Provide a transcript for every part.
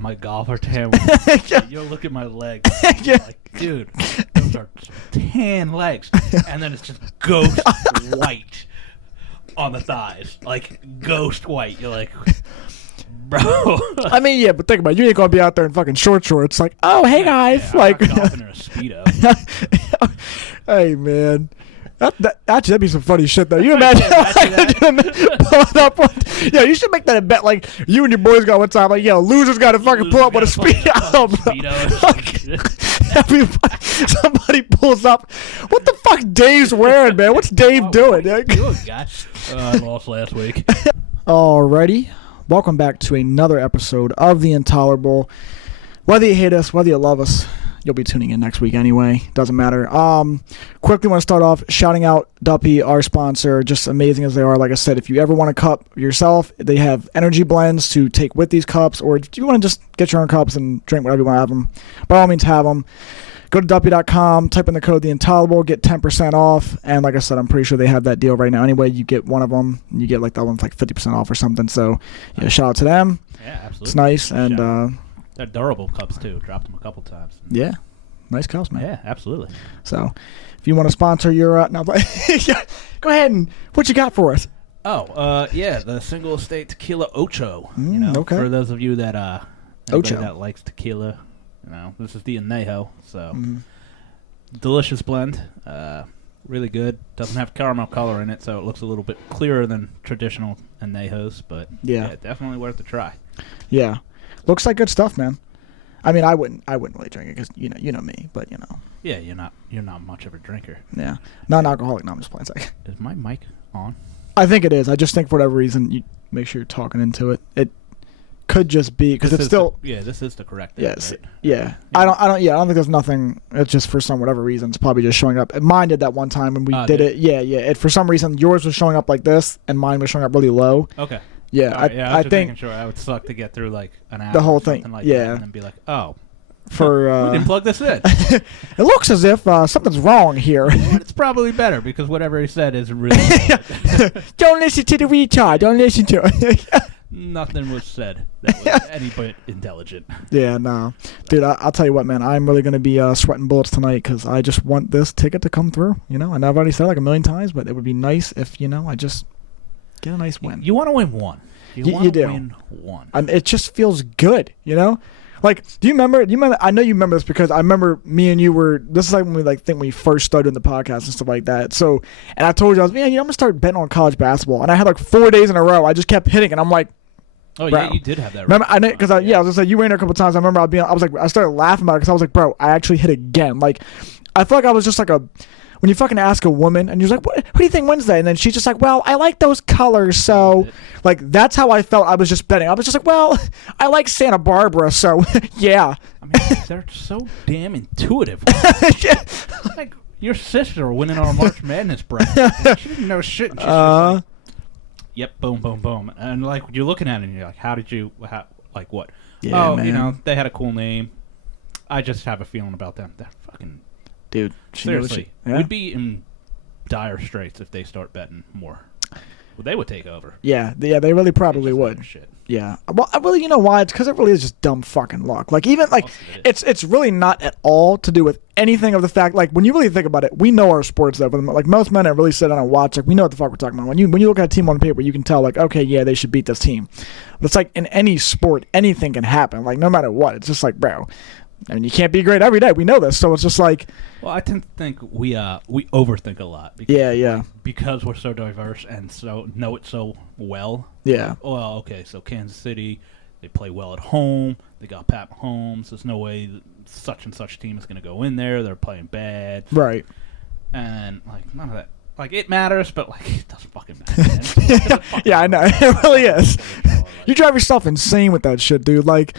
my golfer tan. You'll look at my legs. Yeah. Like, dude, those are tan legs. And then it's just ghost white on the thighs. Like, ghost white. You're like, bro. I mean, yeah, but think about it. You ain't going to be out there in fucking shorts. Like, oh, hey, guys. Yeah, like, I'm not golfing in a Speedo. Hey, man. Actually, that'd be some funny shit, though. You imagine pulling up on, yeah, you should make that a bet. Like, you and your boys go one time, like, yo, loser's got to fucking pull up with a Speedo. Somebody pulls up. What the fuck Dave's wearing, man? What's Dave doing? What are you doing, guys? I lost last week. Alrighty. Welcome back to another episode of The Intolerable. Whether you hate us, whether you love us, you'll be tuning in next week anyway. Doesn't matter. Quickly want to start off shouting out Duppy, our sponsor. Just amazing as they are. Like I said, if you ever want a cup yourself, they have energy blends to take with these cups. Or if you want to just get your own cups and drink whatever you want to have them, by all means have them. Go to duppy.com, type in the code The Intolerable, get 10% off. And like I said, I'm pretty sure they have that deal right now. Anyway, you get one of them, and you get like that one's like 50% off or something. So yeah, shout out to them. Yeah, absolutely. It's nice. And they're durable cups too. Dropped them a couple times. Yeah. Nice cups, man. Yeah, absolutely. So, if you want to sponsor your, no, but go ahead and what you got for us? Oh, yeah, the single estate tequila Ocho. Okay. For those of you that Ocho that likes tequila, this is the Añejo. So, delicious blend. Really good. Doesn't have caramel color in it, so it looks a little bit clearer than traditional Añejos, but yeah, definitely worth a try. Yeah, looks like good stuff, man. I mean, I wouldn't really drink it because you know me, but Yeah, you're not much of a drinker. Yeah, non-alcoholic. No, I'm just playing. Second. Is my mic on? I think it is. I just think for whatever reason you make sure you're talking into it. It could just be because it's still. This is the correct. Yes. Right? Yeah. I don't think there's nothing. It's just for some whatever reason. It's probably just showing up. Mine did that one time when we did it. Yeah. It for some reason yours was showing up like this and mine was showing up really low. Okay. Yeah, right, I was think making sure I would suck to get thugh like an hour. The whole thing, like yeah, that, and then be like, oh, we didn't plug this in. It looks as if something's wrong here. Well, it's probably better because whatever he said is really. Don't listen to the retard. Don't listen to it. Nothing was said that was any bit intelligent. Yeah, no, dude. I'll tell you what, man. I'm really gonna be sweating bullets tonight because I just want this ticket to come through. I know I've already said it like a million times, but it would be nice if I just. Get a nice win. You want to win one. You do. Win one. It just feels good, Like, do you remember? I know you remember this because I remember me and you were. This is like when we first started the podcast and stuff like that. So, and I told you I'm gonna start betting on college basketball, and I had like 4 days in a row. I just kept hitting, and I'm like, oh bro. Yeah, you did have that. Remember? I know because I was gonna say you were in there a couple times. I remember I started laughing about it because I was like, bro, I actually hit again. Like, I feel like I was just like when you fucking ask a woman and you're like, who do you think wins that? And then she's just like, well, I like those colors. So, like, that's how I felt. I was just betting. I was just like, well, I like Santa Barbara. So, yeah. I mean, they're so damn intuitive. Like, your sister winning our March Madness bracket. She didn't know shit. And she's just like, yep, boom, boom, boom. And, like, you're looking at it and you're like, like, what? Yeah, oh, man. They had a cool name. I just have a feeling about them. They're fucking... Dude, seriously, we'd be in dire straits if they start betting more. Well, they would take over. Yeah, they really probably would. Shit. Yeah. Well, really, you know why? It's because it really is just dumb fucking luck. Like, even, like, it's really not at all to do with anything of the fact, like, when you really think about it, we know our sports, though. Like, most men that really sit down and watch, like, we know what the fuck we're talking about. When you look at a team on paper, you can tell, like, okay, yeah, they should beat this team. But it's like, in any sport, anything can happen. Like, no matter what. It's just like, bro... I mean, you can't be great every day. We know this, so it's just like. Well, I tend to think we overthink a lot. Because, yeah. Because we're so diverse and so know it so well. Yeah. Well, okay, so Kansas City, they play well at home. They got Pat Mahomes. There's no way such and such team is going to go in there. They're playing bad. Right. And like none of that. Like it matters, but like it doesn't fucking matter. Yeah, I know. It really is. You drive yourself insane with that shit, dude. Like.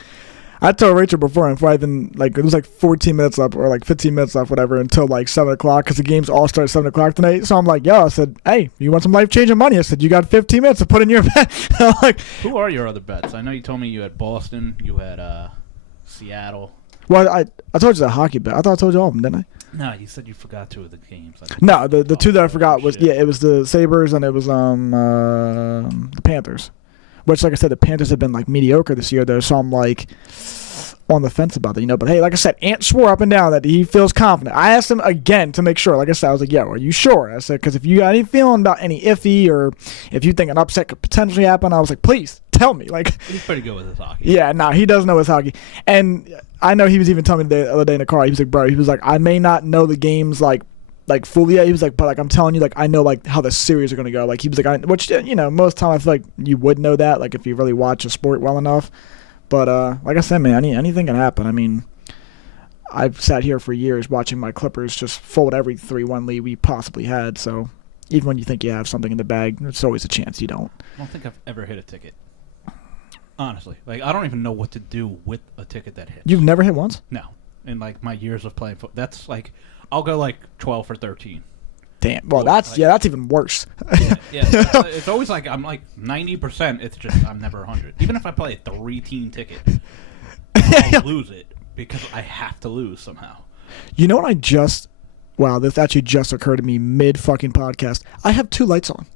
I told Rachel before I even, like, it was like 14 minutes left or like 15 minutes left, whatever, until like 7 o'clock because the games all start at 7 o'clock tonight. So I'm like, I said, hey, you want some life-changing money? I said, you got 15 minutes to put in your bet. I'm like, who are your other bets? I know you told me you had Boston, you had Seattle. Well, I told you the hockey bet. I thought I told you all of them, didn't I? No, you said you forgot two of the games. No, the two that I forgot was, it was the Sabres and it was the Panthers. Which, like I said, the Panthers have been like mediocre this year, though. So I'm like on the fence about that, you know. But hey, like I said, Ant swore up and down that he feels confident. I asked him again to make sure. Like I said, I was like, "Yeah, are you sure?" I said, "Because if you got any feeling about any iffy or if you think an upset could potentially happen, I was like, please tell me." Like, he's pretty good with his hockey. Yeah, nah, he does know his hockey, and I know he was even telling me the other day in the car. He was like, "Bro," he was like, "I may not know the games like fully yet." He was like, "But like I'm telling you, like I know like how the series are gonna go." Like he was like, which you know, most time I feel like you would know that, like if you really watch a sport well enough. But like I said, man, anything can happen. I mean, I've sat here for years watching my Clippers just fold every 3-1 lead we possibly had. So even when you think you have something in the bag, there's always a chance you don't. I don't think I've ever hit a ticket. Honestly, like I don't even know what to do with a ticket that hits. You've never hit once? No, in like my years of playing football, that's like I'll go like 12 or 13. Damn. Well, that's even worse. Yeah. It's always like I'm like 90%. It's just I'm never 100. Even if I play a 3-team ticket, I'll lose it because I have to lose somehow. You know what? Wow, this actually just occurred to me mid fucking podcast. I have 2 lights on.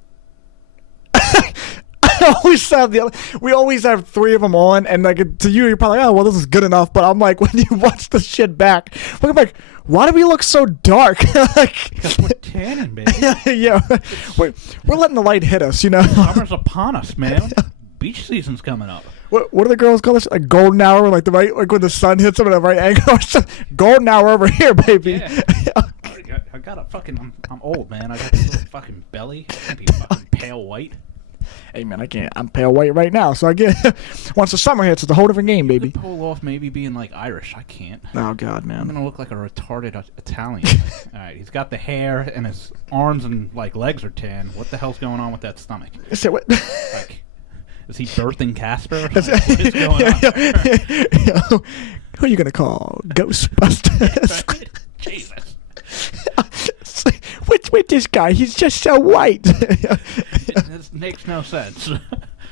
We always have 3 of them on, and like to you, you're probably like, oh well, this is good enough. But I'm like, when you watch the shit back, I'm like, why do we look so dark? Because we're tanning, baby. Yeah, we're letting the light hit us, you know. Summer's upon us, man. Beach season's coming up. What do the girls call this? Like golden hour, like when the sun hits them at the right angle. Golden hour over here, baby. Yeah. I got a fucking. I'm old, man. I got this little fucking belly. I can't be fucking pale white. Hey man, I can't. I'm pale white right now, so I get. Once the summer hits, it's a whole different game, baby. You could pull off maybe being like Irish. I can't. Oh God, man. I'm gonna look like a retarded Italian. All right, he's got the hair and his arms and like legs are tan. What the hell's going on with that stomach? So what? Like, is he birthing Casper? Like, what is going on? Who are you gonna call? Ghostbusters? Jesus. What's with this guy? He's just so white. This makes no sense.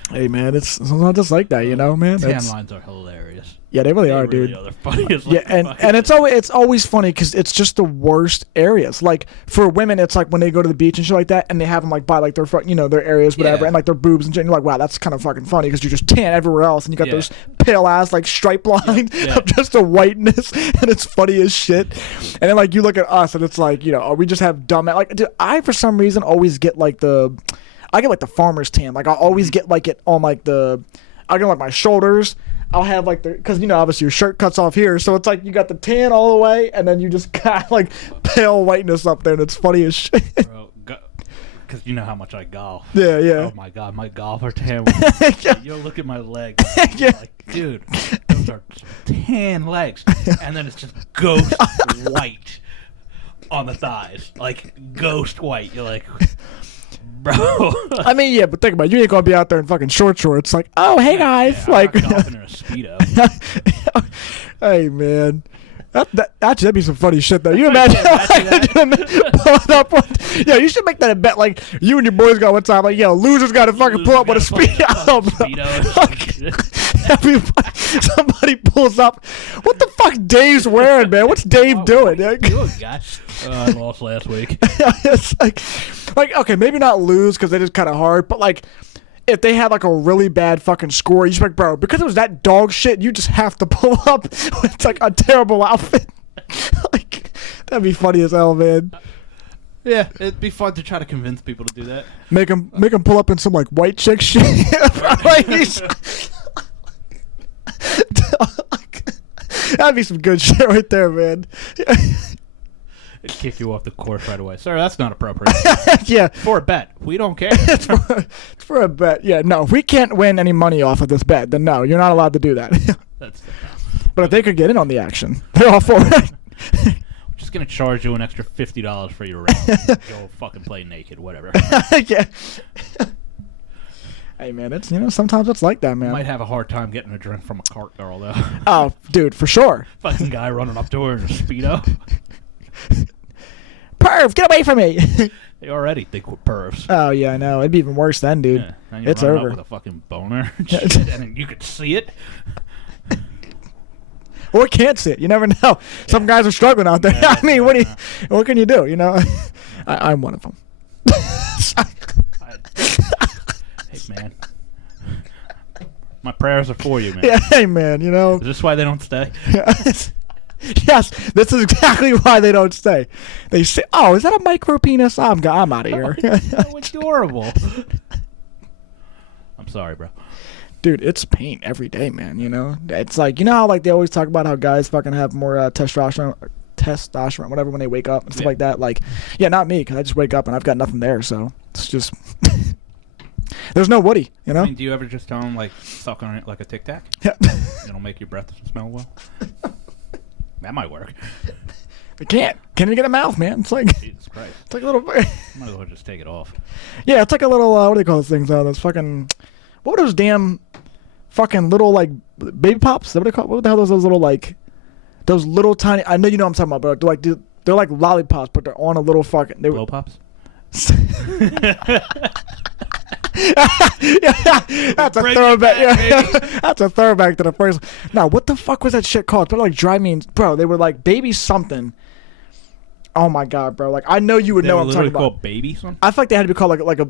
Hey man, it's sometimes just like that, you know, man. Tan lines are hilarious. Yeah, they really are, dude. They're funny as yeah, and it's always funny because it's just the worst areas. Like for women, it's like when they go to the beach and shit like that, and they have them like by like their their areas, whatever, and like their boobs and shit. And you're like, wow, that's kind of fucking funny because you're just tan everywhere else, and you got those pale ass like stripe lines of just a whiteness, and it's funny as shit. And then like you look at us, and it's like, you know, we just have dumb like. Dude, I for some reason always get like I get like the farmer's tan. Like I'll always get like it on like I get like my shoulders. I'll have like because you know obviously your shirt cuts off here, so it's like you got the tan all the way, and then you just got like pale whiteness up there, and it's funny as shit. Bro, because you know how much I golf. Yeah. Oh my God, my golfer tan. You look at my legs. Like, dude, those are tan legs, and then it's just ghost white on the thighs, like ghost white. You're like. Bro. I mean, yeah, but think about it. You ain't gonna be out there in fucking shorts. Like, oh, hey guys, like. I'm not golfing in a Speedo. Hey man, that'd be some funny shit though. You imagine pulling up on? Yeah, you should make that a bet. Like you and your boys got one time. Like, yo, losers got to fucking pull up with a Speedo. Somebody pulls up. What the fuck Dave's wearing, man? What's Dave doing? What are you doing, guys? I lost last week. It's like okay, maybe not lose because they just kind of hard, but like if they had like a really bad fucking score, you just like, bro, because it was that dog shit, you just have to pull up with like a terrible outfit. Like that'd be funny as hell, man. Yeah, it'd be fun to try to convince people to do that. Make them pull up in some like white chick shit. That'd be some good shit right there, man. It'd kick you off the course right away. Sir, that's not appropriate. Yeah. For a bet. We don't care. It's for a bet. Yeah, no. If we can't win any money off of this bet, then no, you're not allowed to do that. But if they could get in on the action, they're all for it. I'm just going to charge you an extra $50 for your round. Go fucking play naked, whatever. Yeah. Hey, man, it's, you know, sometimes it's like that, man. You might have a hard time getting a drink from a cart girl, though. Oh, dude, for sure. Fucking guy running up to her in a Speedo. Perv, get away from me! They already think we're pervs. Oh yeah, I know. It'd be even worse then, dude. Yeah. Now you're it's running over. Up with a fucking boner, and you could see it. Or can't see it. You never know. Yeah. Some guys are struggling out there. I mean, what can you do? You know, I'm one of them. Hey man, My prayers are for you, man. Yeah, hey, man, you know. Is this why they don't stay? Yes, this is exactly why they don't stay. They say, "Oh, is that a micro penis? I'm out of here." So adorable. I'm sorry, bro. Dude, it's pain every day, man. You know, it's like, you know how like they always talk about how guys fucking have more testosterone, whatever, when they wake up and stuff like that. Like, yeah, not me, because I just wake up and I've got nothing there, so it's just there's no Woody, you know. I mean, do you ever just tell them like suck on it like a Tic Tac? Yeah. It'll make your breath smell well. That might work. They can't even get a mouth, man. It's like Jesus Christ. It's like a little. Might as well just take it off. Yeah, it's like a little. What do they call those things? Those fucking. What were those damn, fucking little like baby pops? Is that what they call? What the hell are those little like, those little tiny? I know you know what I'm talking about, but they're like lollipops, but they're on a little fucking. Blow pops. Yeah, that's a throwback. Yeah, that's a throwback to the first. Now, what the fuck was that shit called? But like drive me, bro. They were like baby something. Oh my god, bro! Like I know you would know what I'm talking about. Called baby something. I feel like they had to be called like a.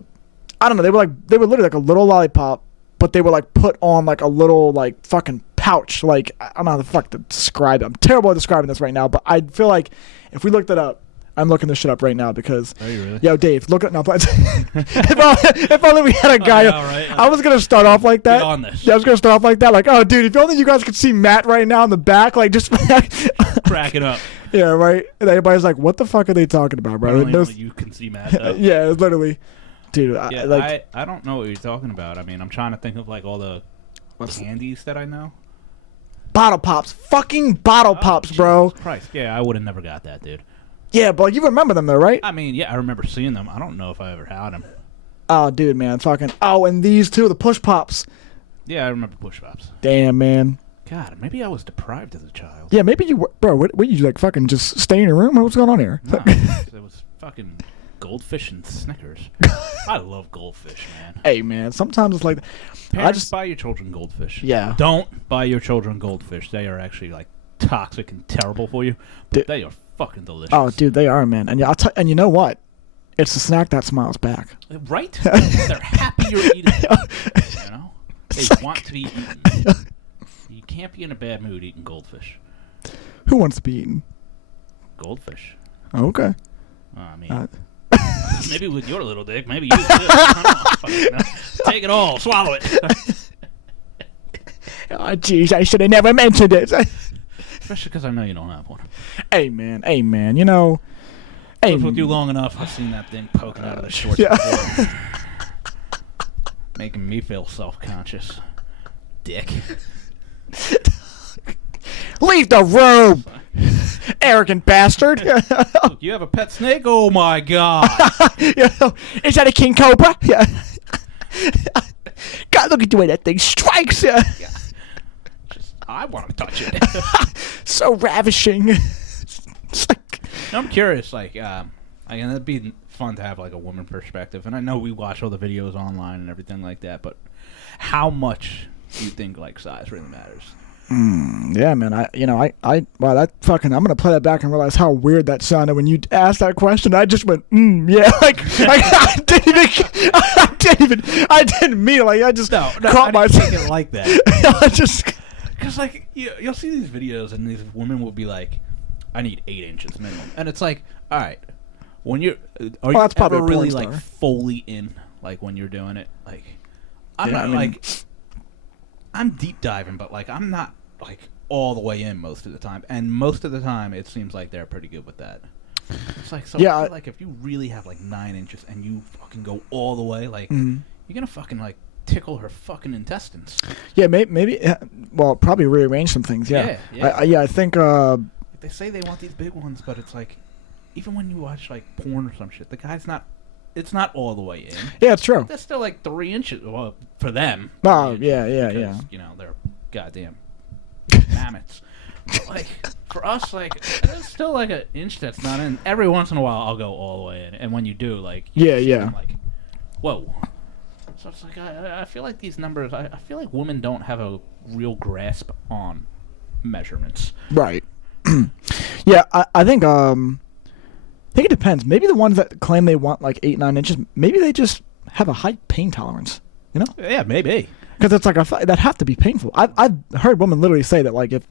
I don't know. They were literally like a little lollipop, but they were like put on like a little like fucking pouch. Like I don't know how the fuck to describe it. I'm terrible at describing this right now, but I feel like if we looked it up. I'm looking this shit up right now because. Are you really? Yo, Dave, look at no. If only we had a guy. Oh, yeah, right. I was gonna start off like that. Get on this. Yeah, I was gonna start off like that. Like, oh, dude, if only you guys could see Matt right now in the back, like just crack it up. Yeah, right. And everybody's like, "What the fuck are they talking about, bro?" Only you can see Matt. Though. Yeah, it's literally, dude. Yeah, I don't know what you're talking about. I mean, I'm trying to think of like all the candies that I know. Bottle pops, fucking bottle pops, bro. Christ, yeah, I would have never got that, dude. Yeah, but you remember them though, right? I mean, yeah, I remember seeing them. I don't know if I ever had them. Oh, dude, man, fucking. Oh, and these two, the push pops. Yeah, I remember push pops. Damn, man. God, maybe I was deprived as a child. Yeah, maybe you were, bro. What you like? Fucking just stay in your room? What's going on here? No, it was fucking goldfish and Snickers. I love goldfish, man. Hey, man, sometimes it's like. Parents, buy your children goldfish. Yeah. Don't buy your children goldfish. They are actually like toxic and terrible for you. But they are fucking delicious. Oh, dude, they are, man. And and you know what? It's a snack that smiles back. Right? They're happy you're eating them. You know? They want to be eaten. You can't be in a bad mood eating goldfish. Who wants to be eaten? Goldfish. Oh, okay. I mean, maybe with your little dick, maybe you too. I don't know. Take it all, swallow it. Oh, jeez, I should have never mentioned it. Especially because I know you don't have one. Hey, man, you know. Hey, with you long enough, I've seen that thing poking out of the shorts before. Making me feel self-conscious. Dick. Leave the room, arrogant bastard. Look, you have a pet snake? Oh, my God. Is that a king cobra? Yeah. God, look at the way that thing strikes. Yeah. I want to touch it. So ravishing. I'm curious, like, it'd be fun to have, like, a woman perspective. And I know we watch all the videos online and everything like that, but how much do you think, like, size really matters? Yeah, man. Wow, that fucking. I'm gonna play that back and realize how weird that sounded when you asked that question. I just went, yeah, like I didn't mean it. Like I just caught myself. I didn't like that. I just because like you'll see these videos and these women will be like, I need 8 inches minimum, and it's like, all right, when you're are you ever really like fully in, like when you're doing it, like I'm deep diving, but like I'm not like all the way in most of the time, and most of the time it seems like they're pretty good with that. It's like, so yeah, I feel like if you really have like 9 inches and you fucking go all the way, like you're gonna fucking like tickle her fucking intestines. Yeah, maybe. Well, probably rearrange some things. Yeah, I think. They say they want these big ones, but it's like, even when you watch like porn or some shit, the guy's not. It's not all the way in. Yeah, it's true. That's still like 3 inches. Well, for them. Oh, yeah. You know, they're goddamn mammoths. Like, for us, like, there's still like an inch that's not in. Every once in a while, I'll go all the way in. And when you do, like, I'm like, whoa. So it's like, I feel like these numbers, I feel like women don't have a real grasp on measurements. Right. Yeah, I think it depends. Maybe the ones that claim they want like 8-9 inches, maybe they just have a high pain tolerance. You know? Yeah, maybe. Because it's like that have to be painful. I've heard women literally say that like if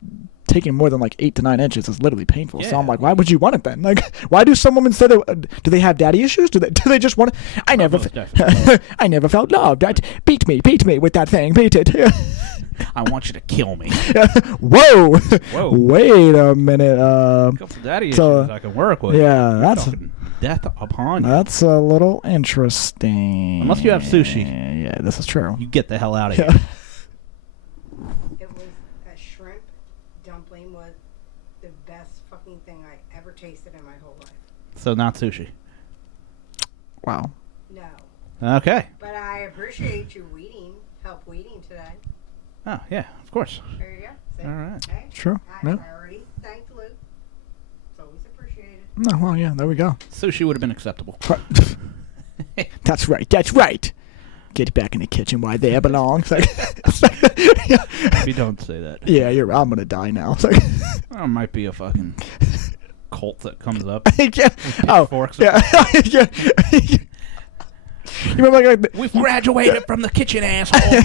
taking more than like 8 to 9 inches is literally painful. Yeah. So I'm like, why would you want it then? Like, why do some women say that? Do they have daddy issues? Do they just want it? I never felt loved. Beat me with that thing. Beat it. I want you to kill me. Whoa. Wait a minute. A couple daddy issues I can work with. Yeah, that's death upon you. That's a little interesting. Unless you have sushi. Yeah, this is true. You get the hell out of here. It was a shrimp dumpling was the best fucking thing I ever tasted in my whole life. So not sushi. Wow. No. Okay. But I appreciate you help weeding today. Oh, yeah, of course. There you go. See? All right. Hey, True. I Yeah. already thanked Luke. It's always appreciated. No, well, yeah, there we go. Sushi would have been acceptable. That's right. Get back in the kitchen why there belongs. Maybe don't say that. Yeah, I'm gonna die now. It's like, There might be a fucking cult that comes up. yeah. Oh, Pitchforks. yeah. Yeah. You remember like We've graduated from the kitchen, asshole.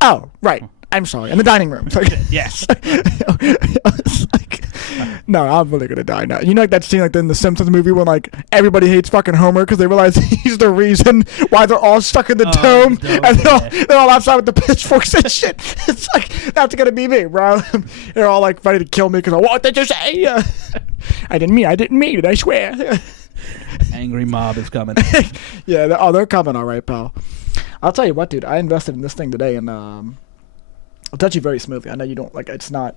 Oh, right. I'm sorry. In the dining room. It's like, Yes. it's like, no, I'm really gonna die now. You know, like that scene, like in the Simpsons movie, when like everybody hates fucking Homer because they realize he's the reason why they're all stuck in the dome, and they're all outside with the pitchforks and shit. It's like that's gonna be me, bro. They're all like ready to kill me because what did you say? I didn't mean it. I swear. Angry mob is coming. Yeah. They're coming, all right, pal. I'll tell you what, dude. I invested in this thing today, and I'll touch you very smoothly. I know you don't like. It's not.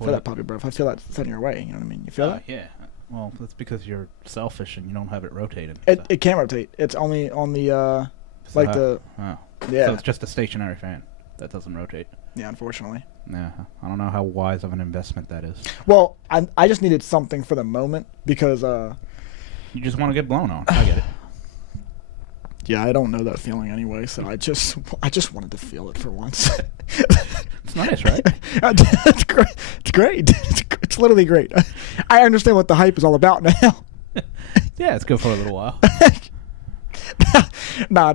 I feel that puppy, bro. If I feel that sending your way, you know what I mean? You feel that? Yeah. Well, that's because you're selfish and you don't have it rotated. It can't rotate. It's only on the Oh. yeah. So it's just a stationary fan that doesn't rotate. Yeah, unfortunately. Yeah. I don't know how wise of an investment that is. Well, I just needed something for the moment because You just want to get blown on. I get it. yeah, I don't know that feeling anyway, so I just wanted to feel it for once. It's nice, right? It's great. It's great. It's literally great. I understand what the hype is all about now. Yeah, it's good for a little while. Nah,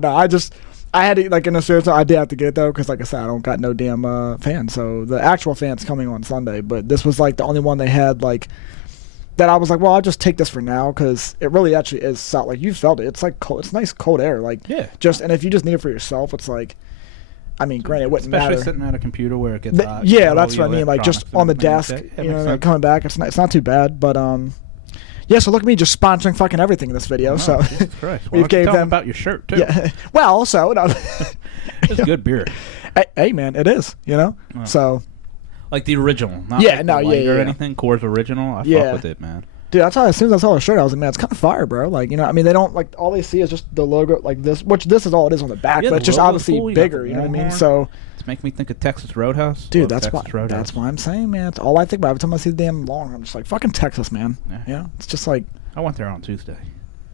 I had to, like, in a serious, I did have to get it though, because like I said, I don't got no damn fan. So the actual fan's coming on Sunday, but this was like the only one they had, like, that I was like, well, I'll just take this for now, because it really actually is solid. Like, you felt it. It's like cold. It's nice cold air. Like, Yeah. and if you just need it for yourself, it's like, I mean, granted, it wouldn't Especially matter. sitting at a computer where it gets hot. Yeah, all that's the what I mean. Like, just electronics on the and desk, everything. Yeah, you makes know, sense. coming back. It's not too bad, but yeah. So look at me just sponsoring fucking everything in this video. Oh, so Jesus Christ. we Why don't you gave tell them them about your shirt too. Yeah. Well, also, no. It's good beer. Hey, man, it is. You know. Oh. So. Like the original, not Yeah, like no, the yeah, light or yeah. anything. Coors original, I Yeah. fuck with it, man. Dude, that's how as soon as I saw the shirt, I was like, man, it's kind of fire, bro. Like, you know, I mean, they don't, like, all they see is just the logo, like this, which this is all it is on the back, Yeah, but the it's just logo's obviously cool. You got bigger, the you know what I mean? horn. So, It's making me think of Texas Roadhouse. dude, Love that's Texas why, Roadhouse. that's why I'm saying, man. It's all I think about every time I see the damn long. I'm just like, fucking Texas, man. Yeah. Yeah, it's just like, I went there on Tuesday.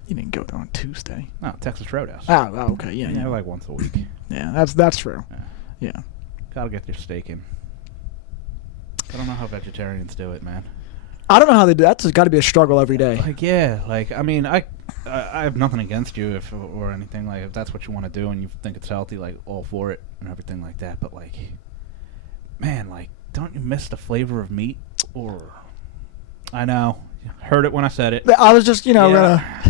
you didn't go there on Tuesday. No, Texas Roadhouse. Oh, okay, yeah, Yeah, yeah. like once a week. Yeah, that's true. Yeah. Yeah. Gotta get your steak in. I don't know how vegetarians do it, man. I don't know how they do that. It's got to be a struggle every day. Like, yeah, like, I mean, I have nothing against you or anything. Like, if that's what you want to do and you think it's healthy, like, all for it and everything like that. But, like, man, like, don't you miss the flavor of meat? Or, I know, heard it when I said it. I was just, you know, Yeah.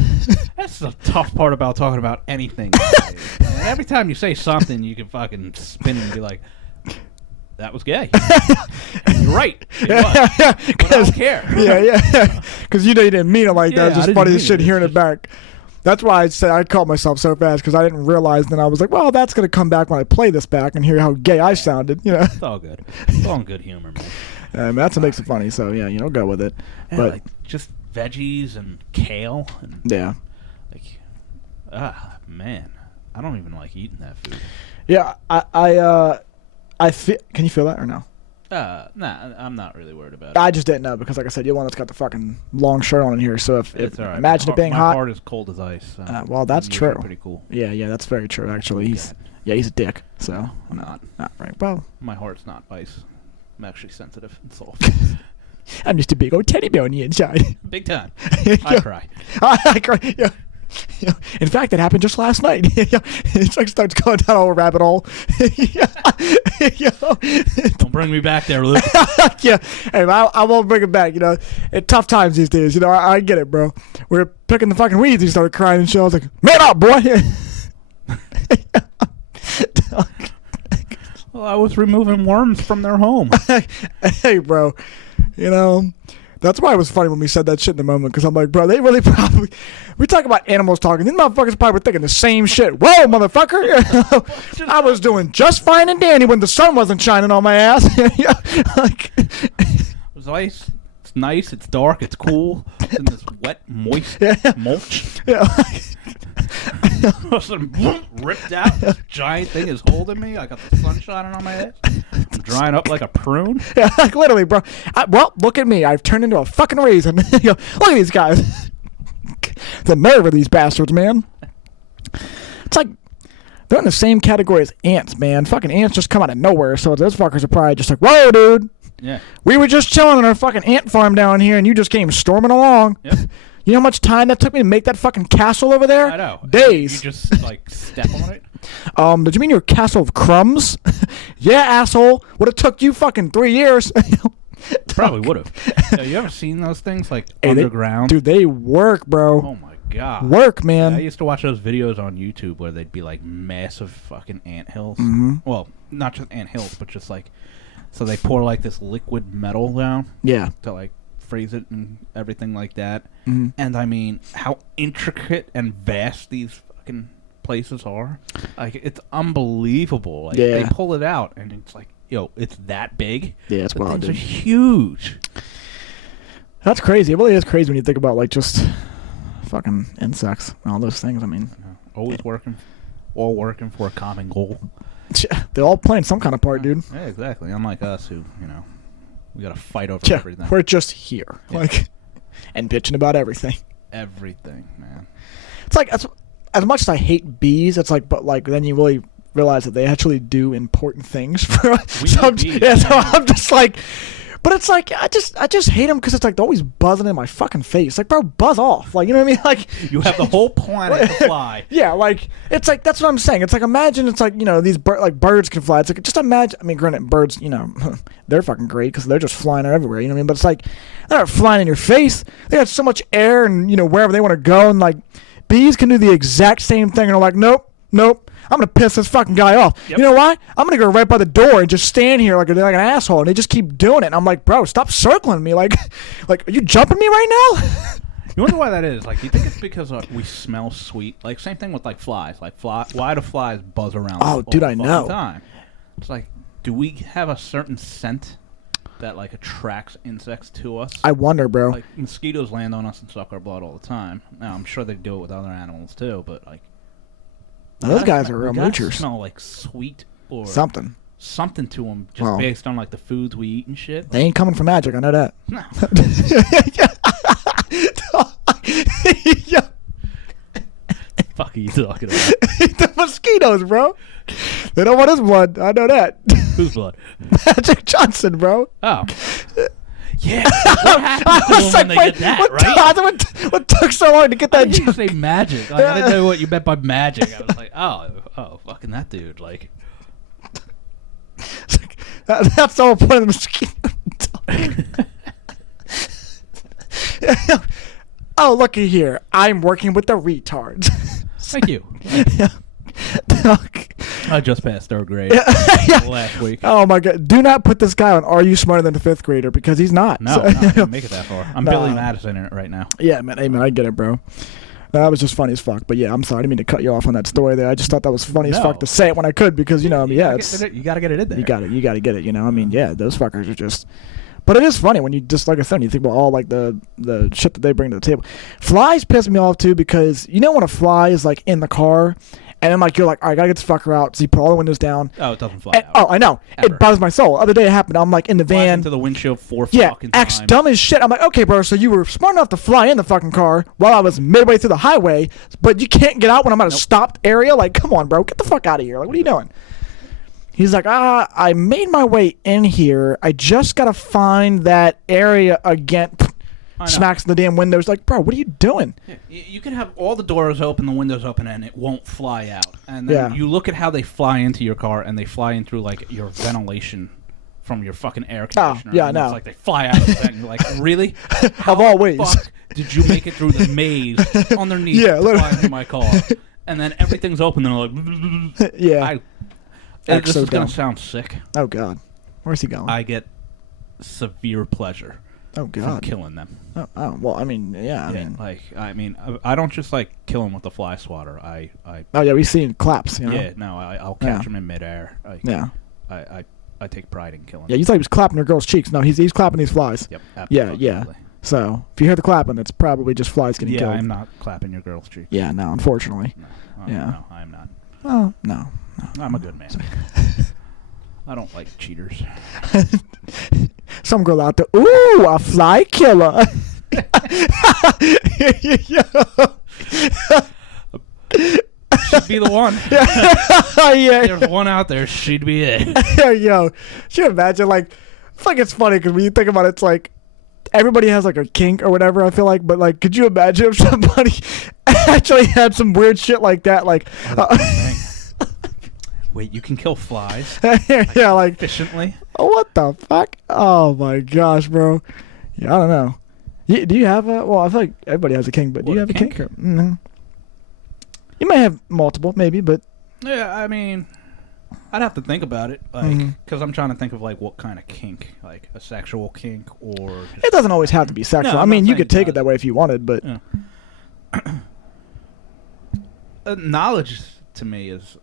That's the tough part about talking about anything. And every time you say something, you can fucking spin and be like, that was gay. And you're right. It was. But I don't care. yeah. Because you know you didn't mean it like Yeah, that. It's I just didn't funny mean as shit it. hearing It's it back. That's why I said I caught myself so fast because I didn't realize. Then I was like, well, that's going to come back when I play this back and hear how gay I sounded. You know, It's all good. It's all in good humor, man. I mean, that's what makes it funny. So yeah, you know, go with it. Yeah, But like just veggies and kale and yeah, like, man, I don't even like eating that food. yeah. I feel. Can you feel that or no? Nah, I'm not really worried about it. I just didn't know because, like I said, you're the one that's got the fucking long shirt on in here. So if It's all right. imagine it being my hot. heart is cold as ice. So Well, that's I'm usually true. Pretty cool. Yeah, that's very true. Actually, he's a dick. So I'm not. not right. Well, My heart's not ice. I'm actually sensitive and soft. I'm just a big old teddy bear on the inside. Big time. I cry. I cry. Yeah. In fact, it happened just last night. It's like starts going down a rabbit hole. Don't bring me back there, Luke. Yeah, hey, I won't bring it back. It's tough times these days. I get it, bro. We're picking the fucking weeds. He started crying and shit. I was like, man up, boy. Well, I was removing worms from their home. Hey, bro. That's why it was funny when we said that shit in the moment, because I'm like, bro, they really probably... We talk about animals talking. These motherfuckers probably were thinking the same shit. Whoa, motherfucker. I was doing just fine and dandy when the sun wasn't shining on my ass. It was nice. It's nice. It's dark. It's cool. It's in this wet, moist mulch. Yeah. Ripped out. This giant thing is holding me. I got the sun shining on my head. I'm drying up like a prune. Yeah, literally, bro. Well, look at me. I've turned into a fucking raisin. Look at these guys. The nerve of these bastards, man. It's like they're in the same category as ants, man. Fucking ants just come out of nowhere, so those fuckers are probably just like, whoa, dude. Yeah. We were just chilling on our fucking ant farm down here, and you just came storming along. Yep. You know how much time that took me to make that fucking castle over there? I know. Days. You just, step on it? Did you mean your castle of crumbs? Yeah, asshole. Would have took you fucking 3 years. Probably would have. You ever seen those things, underground? Dude, they work, bro. Oh, my God. Work, man. Yeah, I used to watch those videos on YouTube where they'd be, massive fucking anthills. Mm-hmm. Well, not just anthills, but just, so they pour, this liquid metal down. Yeah. To, freeze it and everything like that. Mm-hmm. And, I mean, how intricate and vast these fucking places are. It's unbelievable. Yeah. They pull it out, and it's it's that big. Yeah, it's wild, Things are dude. huge. That's crazy. It really is crazy when you think about, just fucking insects and all those things. I mean... Always working, all working for a common goal. They're all playing some kind of part, dude. Yeah, exactly. Unlike us who, we got to fight over everything. We're just here. Yeah. And bitching about everything. Everything, man. It's as much as I hate bees, it's but then you really realize that they actually do important things for us. We So, need bees, so man. I'm just but it's I just hate them because it's they're always buzzing in my fucking face. Bro, buzz off. You know what I mean? You have the whole planet to fly. Yeah, it's that's what I'm saying. It's imagine it's these birds can fly. It's just imagine. I mean, granted, birds, they're fucking great because they're just flying everywhere. You know what I mean? But it's they're not flying in your face. They got so much air and wherever they want to go. And bees can do the exact same thing. And they're like, nope. I'm going to piss this fucking guy off. Yep. You know why? I'm going to go right by the door and just stand here like an asshole. And they just keep doing it. And I'm like, bro, stop circling me. Are you jumping me right now? You wonder why that is? You think it's because we smell sweet? Same thing with flies. Why do flies buzz around? Oh, dude, I know. Time? It's do we have a certain scent that attracts insects to us? I wonder, bro. Mosquitoes land on us and suck our blood all the time. Now, I'm sure they do it with other animals too, but those guys are real moochers. Smell sweet or something to them just based on the foods we eat and shit. They ain't coming from magic. I know that. No. Fuck are you talking about? The mosquitoes, bro. They don't want his blood. I know that. Whose blood? Magic Johnson, bro. Oh. Yeah. What happens to them when they get that, what took so long to get that joke? joke? You say magic. I didn't know what you meant by magic. I was like, oh, fucking that dude. That's the whole point of the mosquito. Oh, looky here. I'm working with the retards. Thank you. I just passed third grade last week. Oh my god! Do not put this guy on "Are you smarter than the fifth grader?" because he's not. No, I didn't make it that far. I'm Billy Madison in it right now. Yeah, man. Hey, man, I get it, bro. That was just funny as fuck. But yeah, I'm sorry. I didn't mean to cut you off on that story there. I just thought that was funny as fuck to say it when I could because you gotta get it in there. You gotta get it. I mean, yeah, those fuckers are just. But it is funny when you just, like I said, when you think about all the shit that they bring to the table. Flies piss me off too because when a fly is in the car and then you're like, all right, I gotta get this fucker out. So you put all the windows down. Oh, it doesn't fly out. Oh, I know. Ever. It bugs my soul. The other day it happened. I'm in the van. Flies into the windshield fucking acts times. dumb as shit. I'm like, okay, bro, so you were smart enough to fly in the fucking car while I was midway through the highway, but you can't get out when I'm at a stopped area? Come on, bro. Get the fuck out of here. What are you doing? He's like, I made my way in here. I just got to find that area again. smacks the damn windows. Like, bro, what are you doing? Yeah, you can have all the doors open, the windows open, and it won't fly out. And then you look at how they fly into your car, and they fly in through like your ventilation from your fucking air conditioner. Oh, yeah, and no. It's like they fly out of the vent, and you're like, really? Of all ways. Fuck did you make it through the maze underneath Yeah, to fly into my car? And then everything's open, and they're like, Yeah. This is going to sound sick. Oh, God. Where's he going? I get severe pleasure oh, from God. killing them. Oh, well, I mean, yeah. I mean, I don't just like kill them with the fly swatter. Oh, yeah, we've seen claps, you know? Yeah, no, I'll catch them in midair. Yeah. I take pride in killing. Yeah, you thought he was clapping her girl's cheeks. No, he's clapping these flies. Yep. Absolutely. Yeah. So if you hear the clapping, it's probably just flies getting killed. Yeah, I'm not clapping your girl's cheeks. Yeah, no, unfortunately. No, yeah. No, I'm not. Oh, no. I'm a good man. I don't like cheaters. Some girl out there, ooh, a fly killer. She'd be the one. Yeah. There's one out there. She'd be it. Yo, should you imagine, like, I feel like it's funny because when you think about it, it's like, everybody has like a kink or whatever, I feel like, but like, could you imagine if somebody actually had some weird shit like that? Like, wait, you can kill flies? Yeah, like efficiently? Oh, what the fuck? Oh my gosh, bro. Yeah, I don't know. Do you have a? Well, I feel like everybody has a kink, but do you have a kink? Mm-hmm. You may have multiple, maybe, but yeah, I mean, I'd have to think about it, like, because I'm trying to think of like what kind of kink, like a sexual kink or. It doesn't always have to be sexual. No, I mean, you could take it that way if you wanted, but. Yeah. Knowledge to me is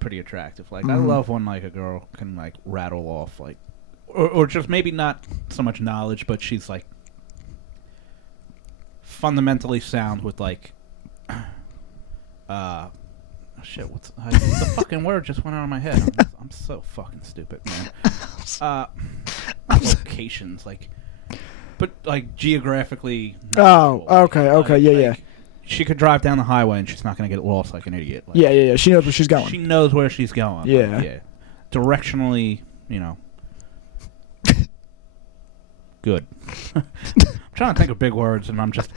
pretty attractive. Like, I love when like a girl can like rattle off like, or just maybe not so much knowledge, but she's like fundamentally sound with like. Shit, what's the fucking word just went out of my head? I'm so fucking stupid, man. Not locations, like, but like geographically. Oh, okay, yeah. She could drive down the highway and she's not gonna get lost like an idiot. Like, yeah. She knows where she's going. She knows where she's going. Yeah. Like, yeah. Directionally, you know. Good. I'm trying to think of big words, and I'm just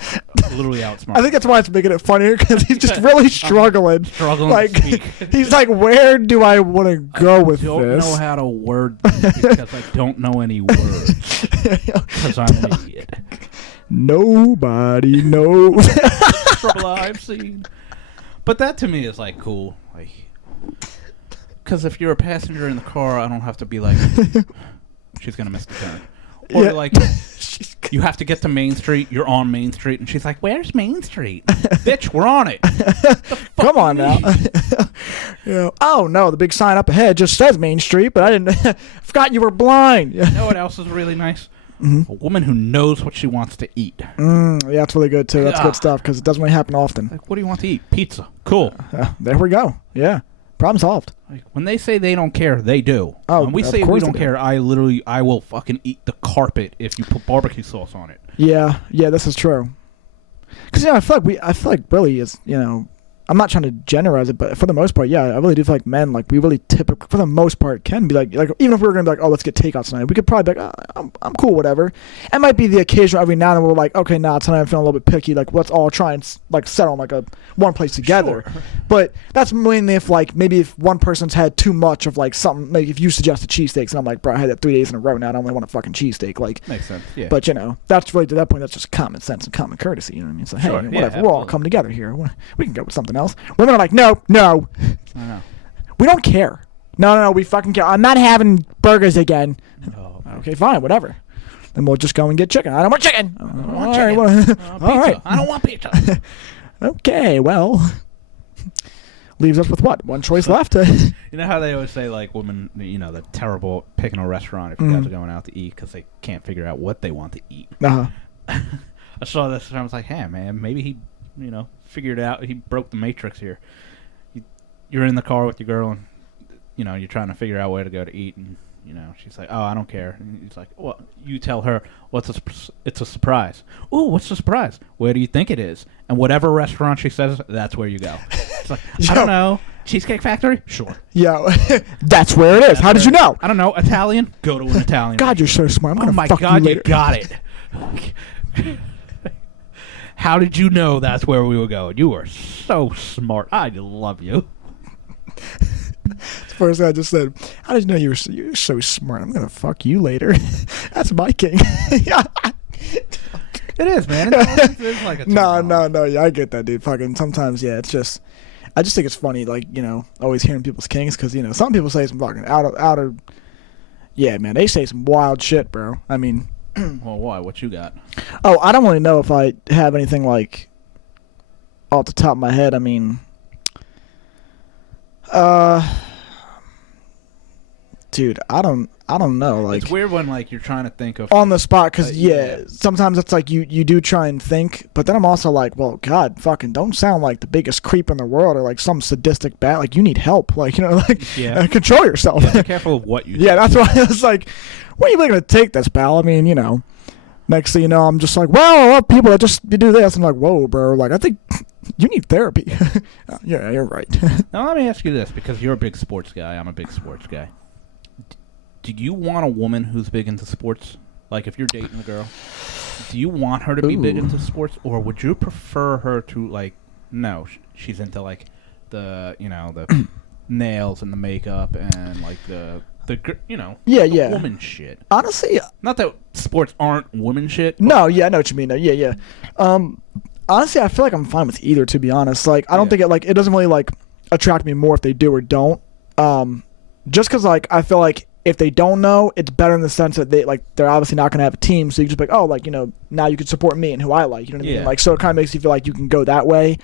literally outsmarted. I think that's why it's making it funnier, because he's just really struggling. Struggling to speak. He's like, where do I want to go with this? I don't know how to word them because I don't know any words. Because I'm an idiot. Nobody knows. Trouble I've seen. But that to me is like cool. Like, because if you're a passenger in the car, I don't have to be like, she's going to miss the turn. Or like, you have to get to Main Street. You're on Main Street, and she's like, "Where's Main Street, bitch? We're on it." Come on now. Yeah. Oh no, the big sign up ahead just says Main Street, but I didn't. Forgot you were blind. You know what else is really nice? A woman who knows what she wants to eat. Yeah, that's really good too. That's good stuff because it doesn't really happen often. Like, what do you want to eat? Pizza. Cool. There we go. Yeah. Problem solved. Like, when they say they don't care, they do. Oh, when we say we don't care, I will fucking eat the carpet if you put barbecue sauce on it. Yeah, this is true. Because I feel like really is, I'm not trying to generalize it, but for the most part, yeah, I really do feel like men, like, we really typically, for the most part, can be like even if we were going to be like, oh, let's get takeout tonight, we could probably be like, oh, I'm cool, whatever. It might be the occasional every now and then we're like, okay, nah, tonight I'm feeling a little bit picky, like, let's all try and, like, settle on, like, one place together. Sure. But that's mainly if, like, maybe if one person's had too much of, like, something, like, if you suggested cheesesteaks, and I'm like, bro, I had that 3 days in a row now, I don't really want a fucking cheesesteak, like. Makes sense, yeah. But, that's really, to that point, that's just common sense and common courtesy, you know what I mean? So, hey, sure, whatever, we'll all come together here. We can go with something else. Women are like, no. I know. We don't care. No, we fucking care. I'm not having burgers again. Oh, okay, fine, whatever. Then we'll just go and get chicken. I don't want chicken. I don't want chicken. All right. I don't want pizza. Okay, well. Leaves us with what? One choice left. You know how they always say, like, women, the terrible picking a restaurant if you guys are going out to eat because they can't figure out what they want to eat. Uh-huh. I saw this and I was like, hey, man, maybe he, figured out, he broke the matrix here. You're in the car with your girl and, you're trying to figure out where to go to eat and, she's like, oh, I don't care. And he's like, well, you tell her, it's a surprise. Ooh, what's the surprise? Where do you think it is? And whatever restaurant she says, that's where you go. It's like, I don't know. Cheesecake Factory? Sure. Yeah, that's where it is. How did you know? I don't know. Italian? Go to an Italian. God, you're so smart. I'm gonna fuck you later. You got it. How did you know that's where we were going? You are so smart. I love you. First I just said, how did you know you're so smart? I'm gonna fuck you later. That's my king. Yeah. It is, man. It is like a No. Yeah, I get that, dude. Fucking sometimes, yeah. It's just, I just think it's funny, like, you know, always hearing people's kings, because, you know, some people say some fucking out of. Yeah, man, they say some wild shit, bro. I mean. Well, why? What you got? Oh, I don't really know if I have anything like off the top of my head. I mean, dude, I don't know. Like, it's weird when like you're trying to think of on the spot, because yeah, sometimes it's like you do try and think, but then I'm also like, well, God, fucking don't sound like the biggest creep in the world or like some sadistic bat. Like, you need help. Like, you know, like control yourself. Yeah, be careful of what you. Yeah, that's why I was like, when are you really gonna take this, pal? I mean, you know. Next thing you know, I'm just like, well, I love people that just do this. I'm like, whoa, bro. Like, I think you need therapy. Yeah, you're right. Now, let me ask you this, because you're a big sports guy. I'm a big sports guy. Do you want a woman who's big into sports? Like, if you're dating a girl, do you want her to be big into sports? Or would you prefer her to, like, no, she's into, like, the, you know, the nails and the makeup and, like, the woman shit. Honestly, not that sports aren't woman shit. No, yeah, I know what you mean. Yeah. Honestly, I feel like I'm fine with either, to be honest. Like, I don't think it doesn't really like attract me more if they do or don't. Just because like I feel like if they don't know, it's better in the sense that they're obviously not going to have a team, so you can just be like, oh, like, you know, now you can support me and who I like, you know what I mean? Like, so it kind of makes you feel like you can go that way.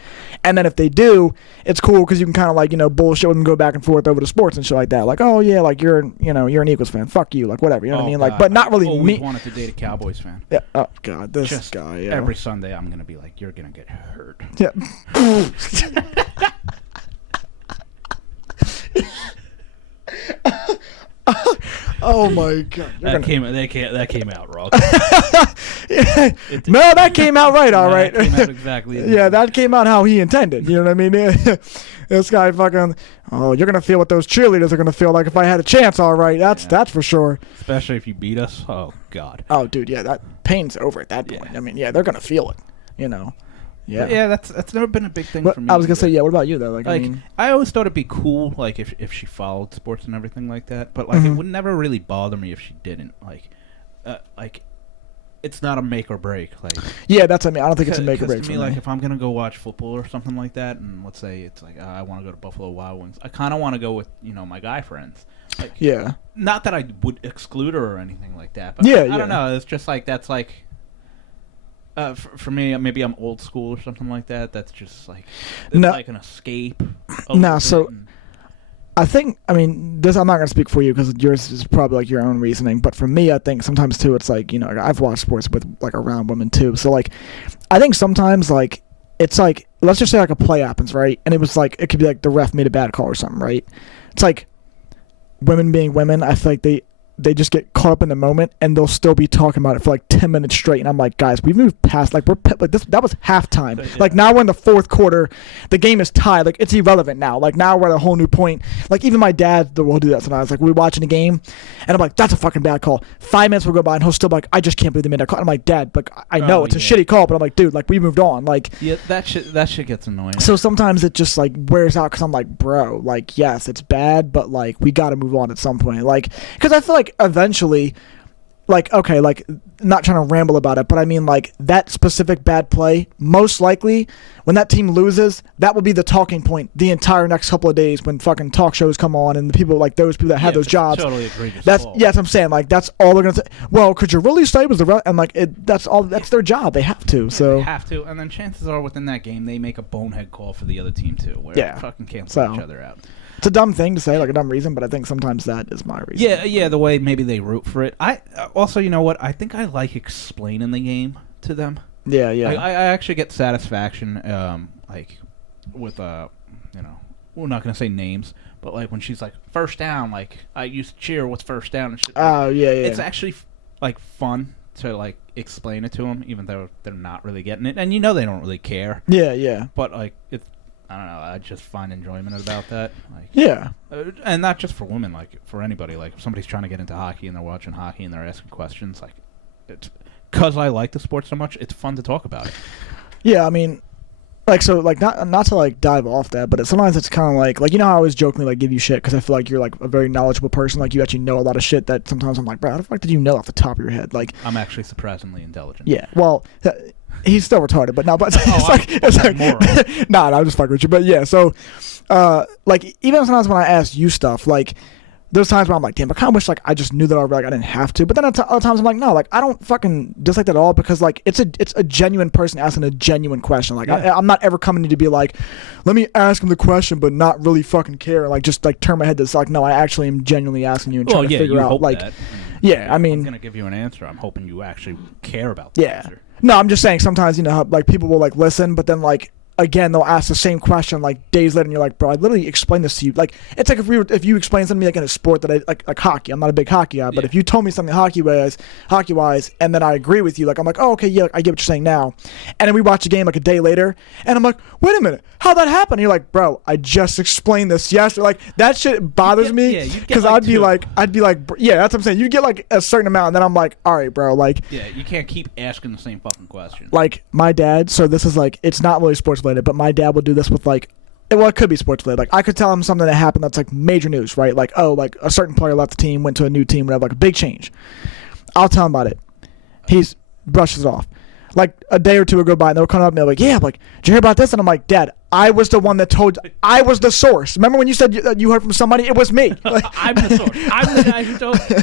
And then if they do, it's cool because you can kind of like, you know, bullshit with them, go back and forth over the sports and shit like that. Like, oh yeah, like you're an Eagles fan, fuck you, like whatever, you know what I mean? Like, but not really me. I always wanted to date a Cowboys fan. Yeah. Oh God, this just guy. Yeah. Every Sunday, I'm gonna be like, you're gonna get hurt. Yeah. Oh my God! That came out wrong. Yeah. No, that came out right. All right. That came out exactly. Yeah, that came out how he intended. You know what I mean? This guy fucking. Oh, you're gonna feel what those cheerleaders are gonna feel like if I had a chance. All right, that's for sure. Especially if you beat us. Oh God. Oh, dude, yeah, that pain's over at that point. I mean, yeah, they're gonna feel it. You know. Yeah. But yeah, that's never been a big thing for me. I was gonna say, yeah. What about you though? Like I mean, I always thought it'd be cool, like if she followed sports and everything like that. But like, it would never really bother me if she didn't. Like, it's not a make or break. Like, yeah, that's what I mean. I don't think it's a make or break to me. Like, if I'm gonna go watch football or something like that, and let's say it's like I want to go to Buffalo Wild Wings, I kind of want to go with my guy friends. Like, yeah. Not that I would exclude her or anything like that. But yeah, I don't know. It's just like that's like. For me, maybe I'm old school or something like that. That's just like like an escape. So I think, I mean, this I'm not gonna speak for you because yours is probably like your own reasoning. But for me, I think sometimes too, it's like I've watched sports with like around women too. So like, I think sometimes like it's like let's just say like a play happens, right? And it was like it could be like the ref made a bad call or something, right? It's like women being women. I feel like they just get caught up in the moment and they'll still be talking about it for like 10 minutes straight. And I'm like, guys, we've moved past, like this. That was halftime. Yeah. Like now we're in the fourth quarter. The game is tied. Like it's irrelevant now. Like now we're at a whole new point. Like even my dad will do that sometimes. Like we're watching a game and I'm like, that's a fucking bad call. 5 minutes will go by and he'll still be like, I just can't believe they made that call. I'm like, Dad, like I know it's a shitty call, but I'm like, dude, like we moved on. Like yeah, that shit gets annoying. So sometimes it just like wears out because I'm like, bro, like yes, it's bad, but like we got to move on at some point. Like because I feel like eventually. Like, okay, like, not trying to ramble about it, but I mean, like, that specific bad play, most likely, when that team loses, that will be the talking point the entire next couple of days when fucking talk shows come on and the people, like, those people that have those jobs. Totally egregious. That's what I'm saying. Like, that's all they're going to say. Well, could you really say it was the and, like, that's their job. They have to, so. They have to, and then chances are within that game, they make a bonehead call for the other team, too, where they fucking cancel each other out. It's a dumb thing to say, like a dumb reason, but I think sometimes that is my reason. Yeah, the way maybe they root for it. I also, you know what? I think I like explaining the game to them. Yeah. I actually get satisfaction, like with we're not gonna say names, but like when she's like first down, like I used to cheer what's first down and shit. Oh yeah. It's actually like fun to like explain it to them, even though they're not really getting it, and they don't really care. Yeah. But like it's. I don't know. I just find enjoyment about that. Like, yeah. And not just for women, like for anybody. Like if somebody's trying to get into hockey and they're watching hockey and they're asking questions, like it's because I like the sport so much. It's fun to talk about it. Yeah, I mean, like, so, like, not to, like, dive off that, but sometimes it's kind of like, you know how I always jokingly, like, give you shit because I feel like you're, like, a very knowledgeable person. Like, you actually know a lot of shit that sometimes I'm like, bro, how the fuck did you know off the top of your head? Like, I'm actually surprisingly intelligent. Yeah, well, he's still retarded, but no, but it's like nah, I'm just fucking with you. But yeah, so, like, even sometimes when I ask you stuff, like, there's times where I'm like, damn, I kind of wish, like, I just knew that already, like, I didn't have to. But then other times I'm like, no, like, I don't fucking dislike that at all because, like, it's a genuine person asking a genuine question. Like, yeah. I'm not ever coming to be like, let me ask him the question, but not really fucking care. Like, just, like, turn my head to this. Like, no, I actually am genuinely asking you and trying to figure out, like, yeah, I mean, I'm gonna give you an answer. I'm hoping you actually care about the answer. No, I'm just saying sometimes, you know, how, like, people will, like, listen, but then, like, again, they'll ask the same question like days later, and you're like, bro, I literally explained this to you. Like, it's like if you explain something to me like in a sport that I like hockey. I'm not a big hockey guy, but if you told me something hockey wise, and then I agree with you, like, I'm like, oh, okay, yeah, like, I get what you're saying now. And then we watch a game like a day later, and I'm like, wait a minute, how'd that happen? And you're like, bro, I just explained this yesterday. Like, that shit bothers me because I'd be like, yeah, that's what I'm saying. You get like a certain amount, and then I'm like, all right, bro, like, yeah, you can't keep asking the same fucking question. Like, my dad, so this is like, it's not really sports related, but my dad will do this with, like, well, it could be sports related. Like, I could tell him something that happened that's like major news, right? Like, oh, like a certain player left the team, went to a new team, whatever, like a big change. I'll tell him about it. He's brushes it off. Like, a day or two will go by, and they'll come up and they're like, yeah, like, did you hear about this? And I'm like, Dad, I was the one that told, I was the source. Remember when you said you heard from somebody? It was me. Like, I'm the source. I'm the guy who told you.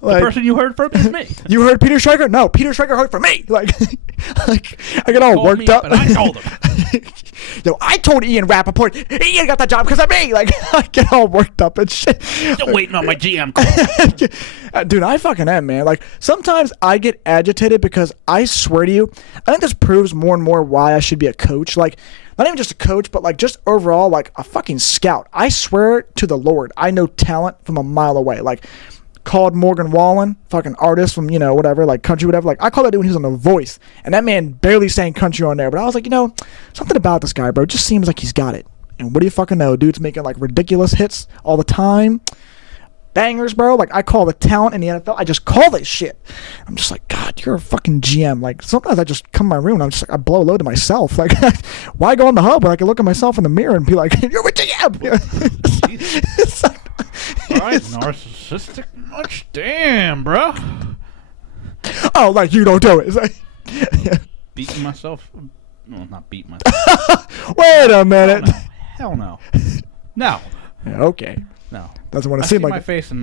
The person you heard from is me. You heard Peter Schrager? No, Peter Schrager heard from me. Like, I get all worked up. But I told him. Yo, I told Ian Rappaport, Ian got that job because of me. Like, I get all worked up and shit. Still waiting on my GM call. Dude, I fucking am, man. Like, sometimes I get agitated because I swear to you, I think this proves more and more why I should be a coach. Like, not even just a coach, but like just overall, like a fucking scout. I swear to the Lord, I know talent from a mile away. Like, called Morgan Wallen, fucking artist from, you know, whatever, like country, whatever. Like, I called that dude when he was on The Voice, and that man barely sang country on there. But I was like, you know, something about this guy, bro, just seems like he's got it. And what do you fucking know? Dude's making like ridiculous hits all the time. Bangers, bro. Like, I call the talent in the NFL. I just call this shit. I'm just like, God, you're a fucking GM. Like, sometimes I just come in my room and I'm just like, I blow a load to myself. Like, why go on the hub when I can look at myself in the mirror and be like, you're a GM. It's like, all right, narcissistic much. Damn, bro. Oh, like, you don't do it. It's like, beating myself. No, not beating myself. Wait a minute. Hell no. No. Yeah, okay. No. Doesn't want to seem like my face, and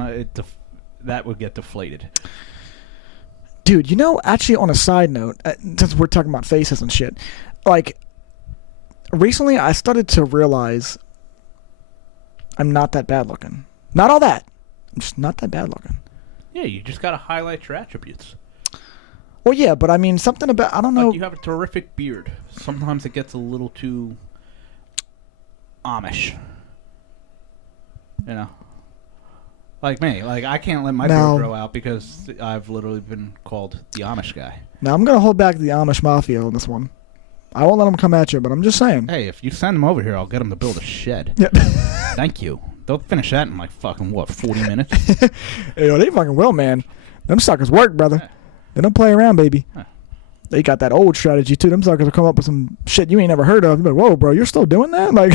that would get deflated. Dude, you know, actually, on a side note, since we're talking about faces and shit, like, recently I started to realize I'm not that bad looking. Not all that. I'm just not that bad looking. Yeah, you just gotta highlight your attributes. Well, yeah, but I mean, something about, I don't know. Like, you have a terrific beard. Sometimes it gets a little too Amish. You know? Like me. Like, I can't let my beard grow out because I've literally been called the Amish guy. Now, I'm going to hold back the Amish Mafia on this one. I won't let them come at you, but I'm just saying. Hey, if you send them over here, I'll get them to build a shed. Yep. Thank you. They'll finish that in like fucking, what, 40 minutes? Yo, they fucking will, man. Them suckers work, brother. Yeah. They don't play around, baby. Huh. They got that old strategy, too. Them suckers will come up with some shit you ain't never heard of. You're like, whoa, bro, you're still doing that? Like,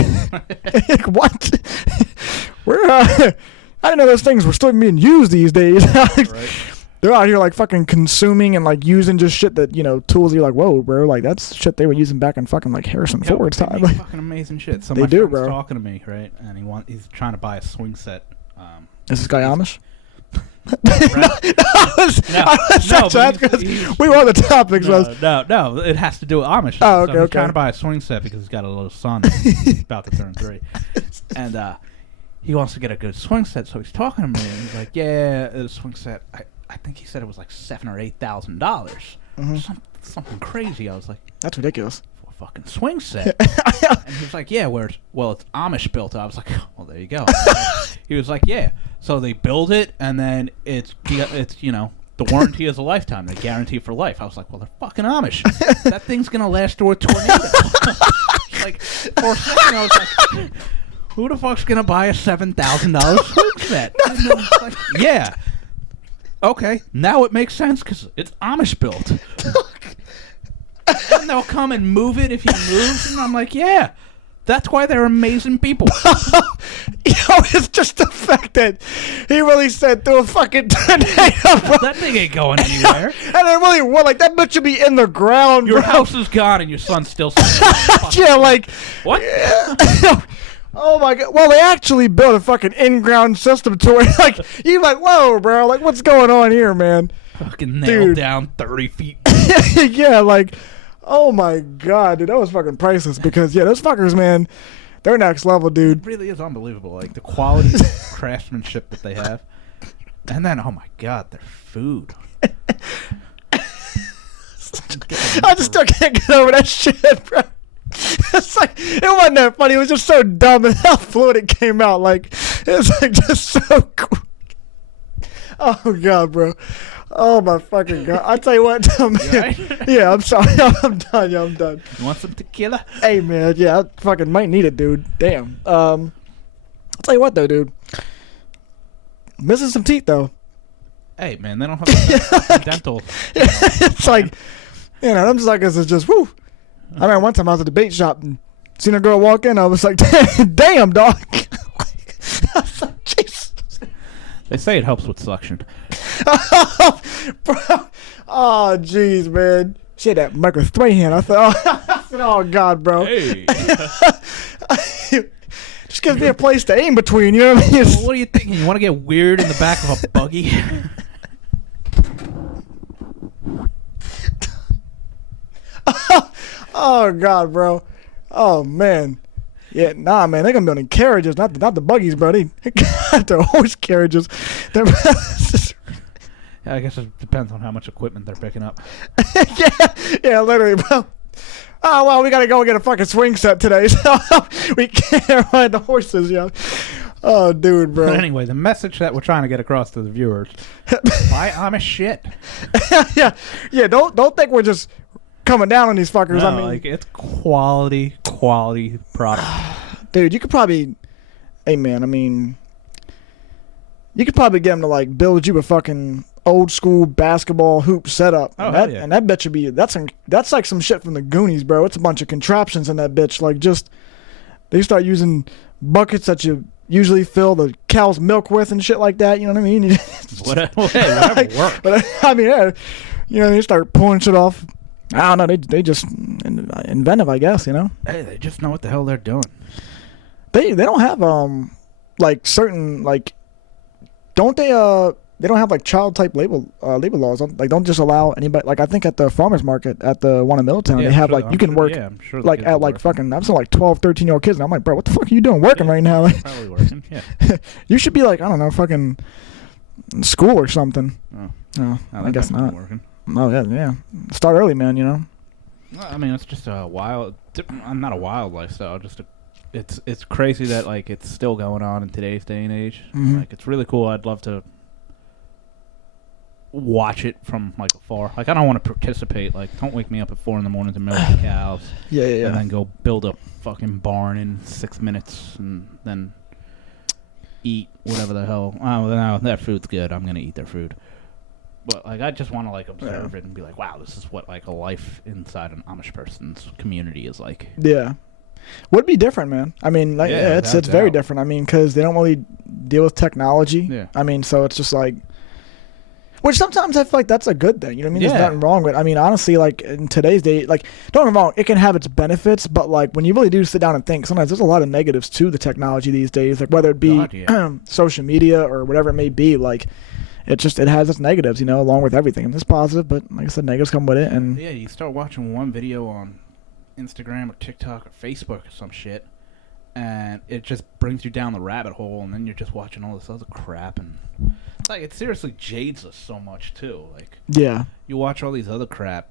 what? I didn't know those things were still being used these days. Right. They're out here, like, fucking consuming and, like, using just shit that, you know, tools you're like, whoa, bro, like, that's shit they were using back in fucking, like, Harrison Ford's time. Like, fucking amazing shit. So they my do, friend's bro. talking to me, right? And he's trying to buy a swing set. Is this guy Amish? We were on the topics. No, it has to do with Amish. Oh, okay, so he's okay. trying to buy a swing set because he's got a little son. He's about to turn 3. And he wants to get a good swing set, so he's talking to me, and he's like, yeah, the swing set, I think he said it was like $7,000 or $8,000. Mm-hmm. Something crazy. I was like, that's ridiculous. For a fucking swing set. And he was like, yeah, it's Amish built. I was like, well, there you go. He was like, yeah. So they build it, and then it's you know, the warranty is a lifetime. They guarantee for life. I was like, well, they're fucking Amish. That thing's going to last through a tornado. Like, for a second, I was like, who the fuck's going to buy a $7,000 swing set? And I was like, yeah. Okay, now it makes sense because it's Amish built. And they'll come and move it if he moves. And I'm like, yeah. That's why they're amazing people. It's just the fact that he really said through a fucking tornado, bro. That thing ain't going anywhere. And I really want, like, that bitch should be in the ground, Your bro. house is gone and your son's still Yeah, like... What? Yeah. Oh, my God. Well, they actually built a fucking in-ground system to it. Like, you're like, whoa, bro. Like, what's going on here, man? Fucking nailed down 30 feet. Yeah, like... Oh my God, dude, that was fucking priceless because, yeah, those fuckers, man, they're next level, dude. It really is unbelievable, like, the quality of craftsmanship that they have. And then, oh my God, their food. I just still can't get over that shit, bro. It's like, it wasn't that funny, it was just so dumb and how fluid it came out, like, it's like just so cool. Oh God, bro. Oh my fucking God! I tell you what, man. Right? Yeah, I'm sorry. I'm done. Yeah, I'm done. You want some tequila? Hey man, yeah, I fucking might need it, dude. Damn. I'll tell you what though, dude. Missing some teeth though. Hey man, they don't have dental. It's like, I'm just like, this is just whoo. I remember one time I was at the bait shop and seen a girl walk in. I was like, damn, dog. I was like, Jesus. They say it helps with suction. Bro. Oh, jeez, man. She had that Michael 3 hand. I thought, oh, God, bro. Hey. Just gives me a place to aim between, you know what I mean? Well, what are you thinking? You want to get weird in the back of a buggy? Oh, God, bro. Oh, man. Yeah, nah, man, they're gonna be on the carriages, not the buggies, bro. They got their horse carriages. Yeah, I guess it depends on how much equipment they're picking up. yeah, literally, bro. Oh, well, we gotta go and get a fucking swing set today, so we can't ride the horses, yo. Oh, dude, bro. But anyway, the message that we're trying to get across to the viewers: buy Amish shit. yeah. Don't think we're just coming down on these fuckers. No, I mean, like, it's quality product. Dude, you could probably, hey man, I mean, you could probably get them to like build you a fucking old school basketball hoop setup. Oh, And that bitch should be that's like some shit from the Goonies, bro. It's a bunch of contraptions in that bitch. Like, just they start using buckets that you usually fill the cow's milk with and shit like that. You know what I mean? Whatever works. But I mean, yeah, they start pulling shit off. I don't know. They just inventive, I guess. Hey, they just know what the hell they're doing. They don't have like certain like don't they don't have like child type labor laws. Like, don't just allow anybody. Like, I think at the farmers market at the one in Middletown, they have like you can work. Yeah, I'm sure. Like at like fucking, I'm seeing like 12, 13-year-old kids, and I'm like, bro, what the fuck are you doing working right now? Like, probably working. Yeah. You should be like, I don't know, fucking school or something. Oh. No, I guess not. Working. Oh yeah. Start early, man. Well, I mean, it's just a wild. Not a wild lifestyle. Just it's crazy that like it's still going on in today's day and age. Mm-hmm. Like, it's really cool. I'd love to watch it from like afar. Like, I don't want to participate. Like, don't wake me up at 4 a.m. to milk the cows. Yeah. And then go build a fucking barn in 6 minutes and then eat whatever the hell. Oh, no, that food's good. I'm gonna eat their food. But like, I just want to like observe it and be like, wow, this is what like a life inside an Amish person's community is like. Yeah. Would be different, man. I mean, like, yeah, it's very different. I mean, because they don't really deal with technology. Yeah. I mean, so it's just like, which sometimes I feel like that's a good thing. You know what I mean? Yeah. There's nothing wrong with it. I mean, honestly, like in today's day, like, don't get me wrong, it can have its benefits, but like when you really do sit down and think, sometimes there's a lot of negatives to the technology these days. Like, whether it be social media or whatever it may be, like, it has its negatives, along with everything. And it's positive, but like I said, negatives come with it. And yeah, you start watching one video on Instagram or TikTok or Facebook or some shit, and it just brings you down the rabbit hole, and then you're just watching all this other crap, and like, it seriously jades us so much too. Like, yeah, you watch all these other crap,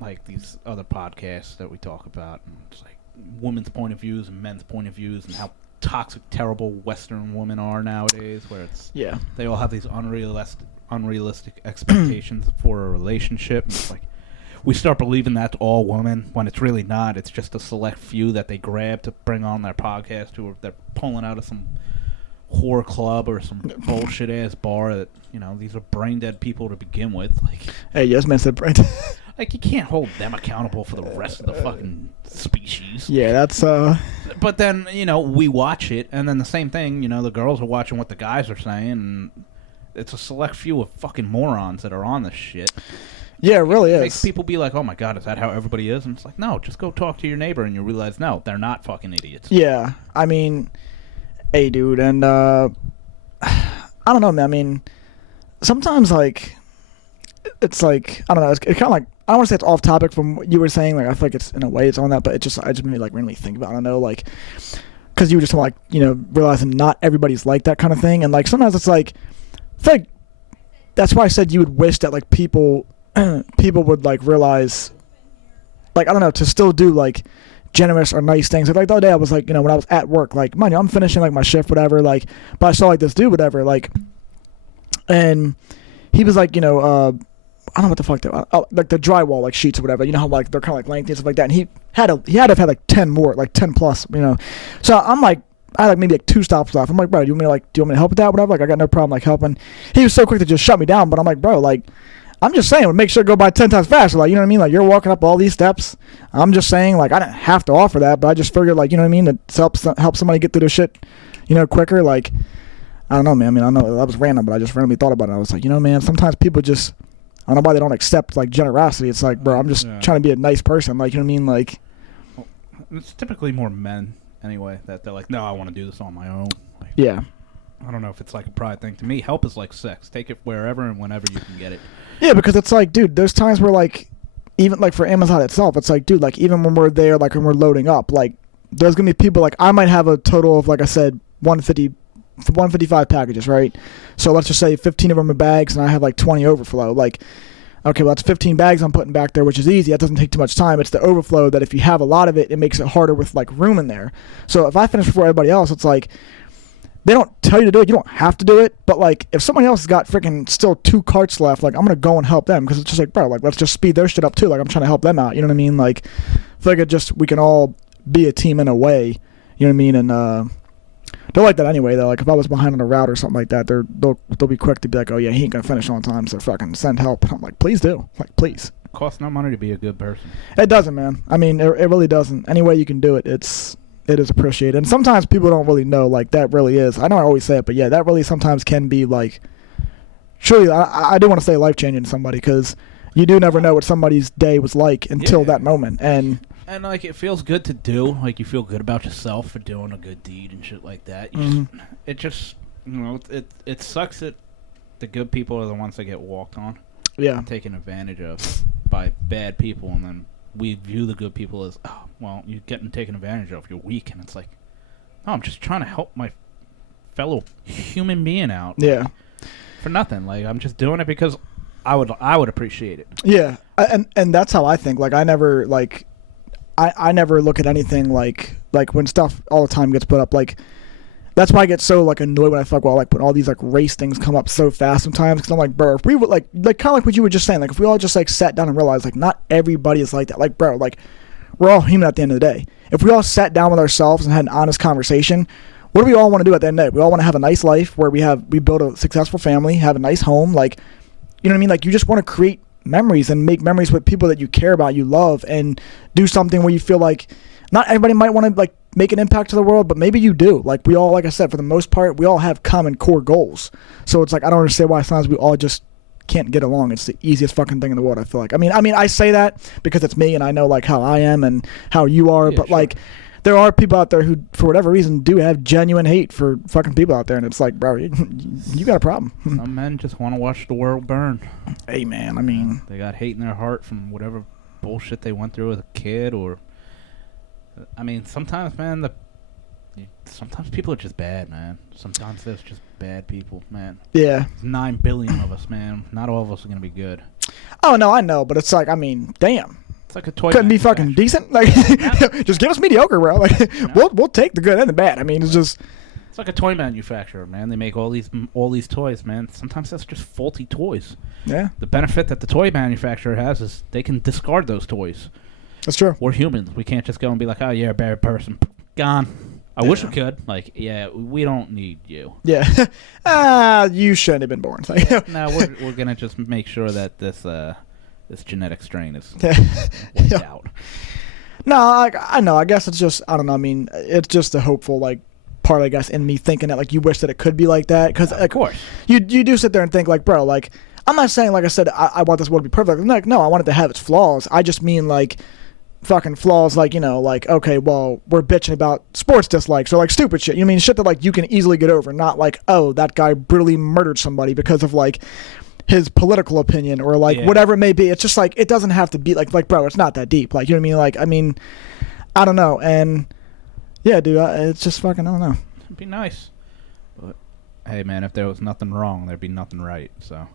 like these other podcasts that we talk about, and it's like women's point of views and men's point of views, and how toxic, terrible Western women are nowadays, where it's they all have these unrealistic expectations for a relationship, and it's like, we start believing that's all women when it's really not. It's just a select few that they grab to bring on their podcast, who they're pulling out of some whore club or some bullshit ass bar that, these are brain dead people to begin with. Like, hey, yes, man, said brain. Like, you can't hold them accountable for the rest of the fucking species. Yeah, that's But then, we watch it, and then the same thing, the girls are watching what the guys are saying, and it's a select few of fucking morons that are on this shit. Yeah, it really is. It makes people be like, oh my god, is that how everybody is? And it's like, no, just go talk to your neighbor and you realize, no, they're not fucking idiots. Yeah, I mean, hey, dude, and I don't know, man. I mean, sometimes, like, it's like, I don't know, it's kind of like, I don't want to say it's off topic from what you were saying, like, I feel like it's, in a way, it's on that, but I just made me, like, randomly think about it. I don't know, like, because you were just, like, realizing not everybody's like that kind of thing, and, like, sometimes it's like, I feel like that's why I said you would wish that, like, people would, like, realize, like, I don't know, to still do, like, generous or nice things. Like the other day I was like, when I was at work, like, mind you, I'm finishing, like, my shift, whatever, like, but I saw, like, this dude, whatever, like, and he was like, I don't know what the fuck they were, like, the drywall, like, sheets or whatever, how, like, they're kind of, like, lengthy and stuff like that, and he had to have had, like, 10 more, like, 10 plus, so I'm like, I had, like, maybe, like, 2 stops left. I'm like, bro, do you want me to help with that, whatever? Like, I got no problem, like, helping. He was so quick to just shut me down, but I'm like, bro, like, I'm just saying, make sure to go by 10 times faster. Like, you know what I mean? Like, you're walking up all these steps. I'm just saying, like, I didn't have to offer that, but I just figured, like, you know what I mean? To help somebody get through their shit, quicker. Like, I don't know, man. I mean, I know that was random, but I just randomly thought about it. I was like, man, sometimes people just, I don't know why they don't accept, like, generosity. It's like, bro, I'm just trying to be a nice person. Like, you know what I mean? Like, well, it's typically more men, anyway, that they're like, no, I want to do this on my own. Like, yeah. I don't know if it's like a pride thing. To me, help is like sex. Take it wherever and whenever you can get it. Yeah, because it's like, dude, there's times where, like, even, like, for Amazon itself, it's like, dude, like, even when we're there, like, when we're loading up, like, there's going to be people, like, I might have a total of, like I said, 155 packages, right? So let's just say 15 of them are bags, and I have, like, 20 overflow. Like, okay, well, that's 15 bags I'm putting back there, which is easy. That doesn't take too much time. It's the overflow that if you have a lot of it, it makes it harder with, like, room in there. So if I finish before everybody else, it's like, they don't tell you to do it. You don't have to do it. But, like, if somebody else has got freaking still 2 carts left, like, I'm going to go and help them. Because it's just like, bro, like, let's just speed their shit up, too. Like, I'm trying to help them out. You know what I mean? Like, I feel like we can all be a team in a way. You know what I mean? And they're like that anyway, though. Like, if I was behind on a route or something like that, they'll be quick to be like, oh, yeah, he ain't going to finish on time, so fucking send help. And I'm like, please do. Like, please. It costs no money to be a good person. It doesn't, man. I mean, it really doesn't. Any way you can do it, it is appreciated. And sometimes people don't really know, like, that really is. I know I always say it, but yeah, that really sometimes can be, like, surely, I do want to say life-changing to somebody, because you do never know what somebody's day was like until that moment. And, like, it feels good to do. Like, you feel good about yourself for doing a good deed and shit like that. It sucks that the good people are the ones that get walked on. Yeah. Taken advantage of by bad people, and then we view the good people as, oh, well, you're getting taken advantage of. You're weak. And it's like, no, I'm just trying to help my fellow human being out. Yeah. Like, for nothing. Like, I'm just doing it because I would appreciate it. Yeah. And that's how I think. Like, I never, like, I never look at anything like when stuff all the time gets put up, like, that's why I get so, like, annoyed when I fuck, well, like, when all these, like, race things come up so fast sometimes, because I'm like, bro, if we would, like kind of like what you were just saying, like, if we all just, like, sat down and realized, like, not everybody is like that. Like, bro, like, we're all human at the end of the day. If we all sat down with ourselves and had an honest conversation, what do we all want to do at the end of the day? We all want to have a nice life where we build a successful family, have a nice home, like, you know what I mean? Like, you just want to create memories and make memories with people that you care about, you love, and do something where you feel like not everybody might want to, like, make an impact to the world, but maybe you do. Like, we all, like I said, for the most part, we all have common core goals. So it's like, I don't understand why sometimes we all just can't get along. It's the easiest fucking thing in the world, I feel like. I mean, I say that because it's me and I know, like, how I am and how you are, but, sure, like, there are people out there who, for whatever reason, do have genuine hate for fucking people out there, and it's like, bro, you got a problem. Some men just want to watch the world burn. Hey, man, I mean, they got hate in their heart from whatever bullshit they went through as a kid, or, I mean, sometimes, man, sometimes people are just bad, man. Sometimes there's just bad people, man. Yeah. There's 9 billion of us, man. Not all of us are going to be good. Oh, no, I know, but it's like, I mean, damn. It's like a toy. Couldn't be fucking decent? Like, just give us mediocre, bro. Like, we'll take the good and the bad. I mean, it's just... It's like a toy manufacturer, man. They make all these toys, man. Sometimes that's just faulty toys. Yeah. The benefit that the toy manufacturer has is they can discard those toys. That's true. We're humans. We can't just go and be like, oh, you're a bad person. Gone. I wish we could. Like, yeah, we don't need you. Yeah. You shouldn't have been born. No, we're going to just make sure that this this genetic strain is wiped out. No, I know. I guess it's just, I don't know. I mean, it's just a hopeful, like, part, I guess, in me thinking that, like, you wish that it could be like that. Because, Of course. You do sit there and think, like, bro, like, I'm not saying, like I said, I want this world to be perfect. Like, no, I want it to have its flaws. I just mean, like, fucking flaws, like, you know, like, okay, well, we're bitching about sports dislikes or, like, stupid shit. You know what I mean? Shit that, like, you can easily get over. Not like, oh, that guy brutally murdered somebody because of, like, his political opinion or, like, whatever it may be. It's just, like, it doesn't have to be, like, bro, it's not that deep. Like, you know what I mean? Like, I mean, I don't know. And, yeah, dude, it's just fucking, I don't know. It'd be nice. But, hey, man, if there was nothing wrong, there'd be nothing right. So,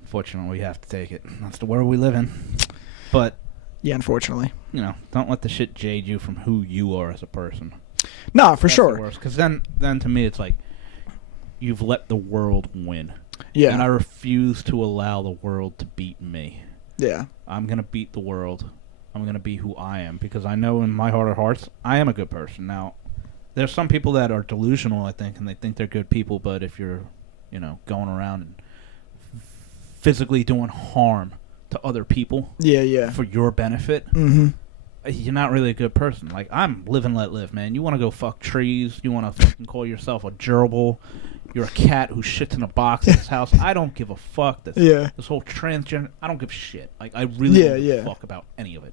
unfortunately, we have to take it. That's the world we live in. But, yeah, unfortunately. You know, don't let the shit jade you from who you are as a person. No, for sure. Because then to me, it's like, you've let the world win. Yeah. And I refuse to allow the world to beat me. Yeah. I'm going to beat the world. I'm going to be who I am. Because I know in my heart of hearts, I am a good person. Now, there's some people that are delusional, I think, and they think they're good people. But if you're, you know, going around and physically doing harm to other people for your benefit, you're not really a good person. Like, I'm live and let live, man. You want to go fuck trees. You want to fucking call yourself a gerbil. You're a cat who shits in a box in his house. I don't give a fuck. This whole transgender, I don't give a shit. Like, I really don't give a fuck about any of it.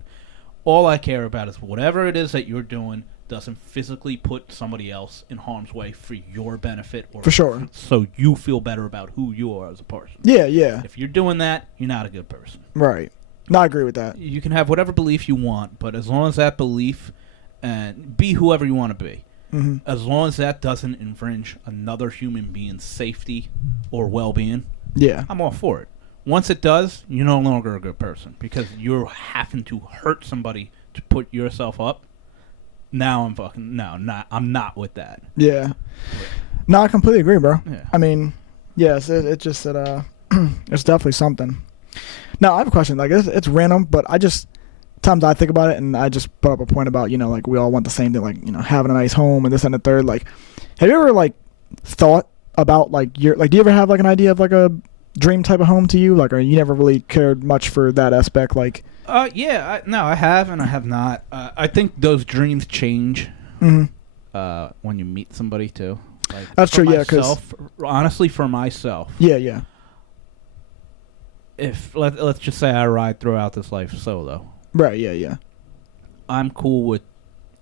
All I care about is whatever it is that you're doing doesn't physically put somebody else in harm's way for your benefit. Or for sure. So you feel better about who you are as a person. Yeah, yeah. If you're doing that, you're not a good person. Right. No, I agree with that. You can have whatever belief you want, but as long as that belief, and be whoever you want to be, as long as that doesn't infringe another human being's safety or well-being, I'm all for it. Once it does, you're no longer a good person because you're having to hurt somebody to put yourself up. Now I'm not with that. Yeah. No, I completely agree, bro. Yeah. I mean, yes, it just that it's definitely something. Now I have a question. Like it's random, but times I think about it, and I just put up a point about, you know, like we all want the same thing, like, you know, having a nice home and this and the third. Like, have you ever like thought about like do you ever have like an idea of like a dream type of home to you, like, or you never really cared much for that aspect, like? Yeah, I have and I have not. I think those dreams change when you meet somebody too. Like, that's true. Yeah, because honestly, for myself, yeah. If let's just say I ride throughout this life solo. Right, yeah. I'm cool with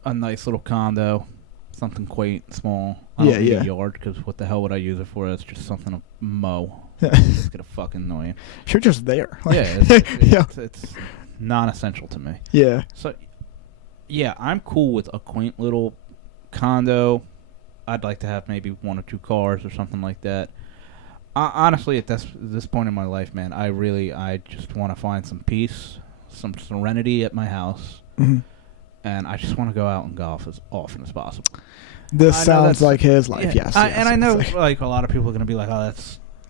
a nice little condo, something quaint, small. I don't need a yard, because what the hell would I use it for? It's just something to mow. It's gonna fucking annoy you. You're just there. It's non-essential to me. Yeah. So, yeah, I'm cool with a quaint little condo. I'd like to have maybe 1 or 2 cars or something like that. Honestly, at this point in my life, man, I just want to find some peace, some serenity at my house, and I just want to go out and golf as often as possible. This sounds like his life, yes. And I know, like, a lot of people are going to be like, oh,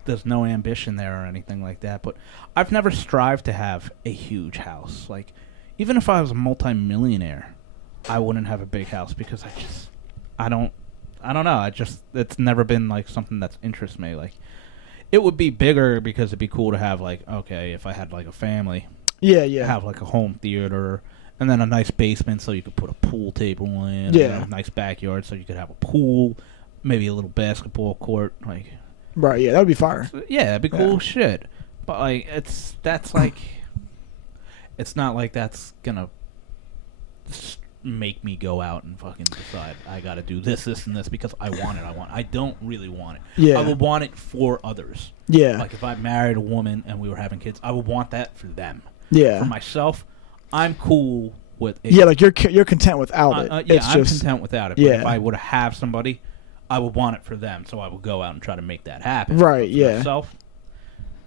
there's no ambition there or anything like that, but I've never strived to have a huge house. Like, even if I was a multi-millionaire, I wouldn't have a big house because I don't know. It's never been, like, something that's interests me. Like, it would be bigger because it'd be cool to have, like, okay, if I had, like, a family. Yeah. Have, like, a home theater and then a nice basement so you could put a pool table in. Yeah. And a nice backyard so you could have a pool, maybe a little basketball court. Like, right, yeah, that would be fire. Yeah, that'd be cool shit. But, like, that's like, it's not like that's gonna make me go out and fucking decide I gotta do this, and this because I want it. I don't really want it. Yeah. I would want it for others. Yeah. Like, if I married a woman and we were having kids, I would want that for them. Yeah. For myself, I'm cool with it. Yeah, like you're content without it. Yeah, I'm content without it. But if I were to have somebody, I would want it for them, so I would go out and try to make that happen. Right, for yeah. myself,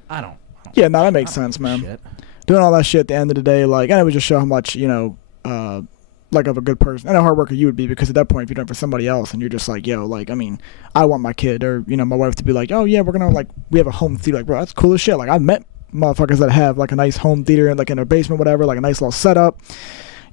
I don't. Yeah, no, that makes sense, man. Shit. Doing all that shit at the end of the day, like, and it would just show how much, you know, like, of a good person and a hard worker you would be, because at that point, if you're doing it for somebody else and you're just like, yo, like, I mean, I want my kid or, you know, my wife to be like, oh, yeah, we're gonna, like, we have a home theater. Like, bro, that's cool as shit. Like, I've met motherfuckers that have, like, a nice home theater, like, in their basement, whatever, like, a nice little setup.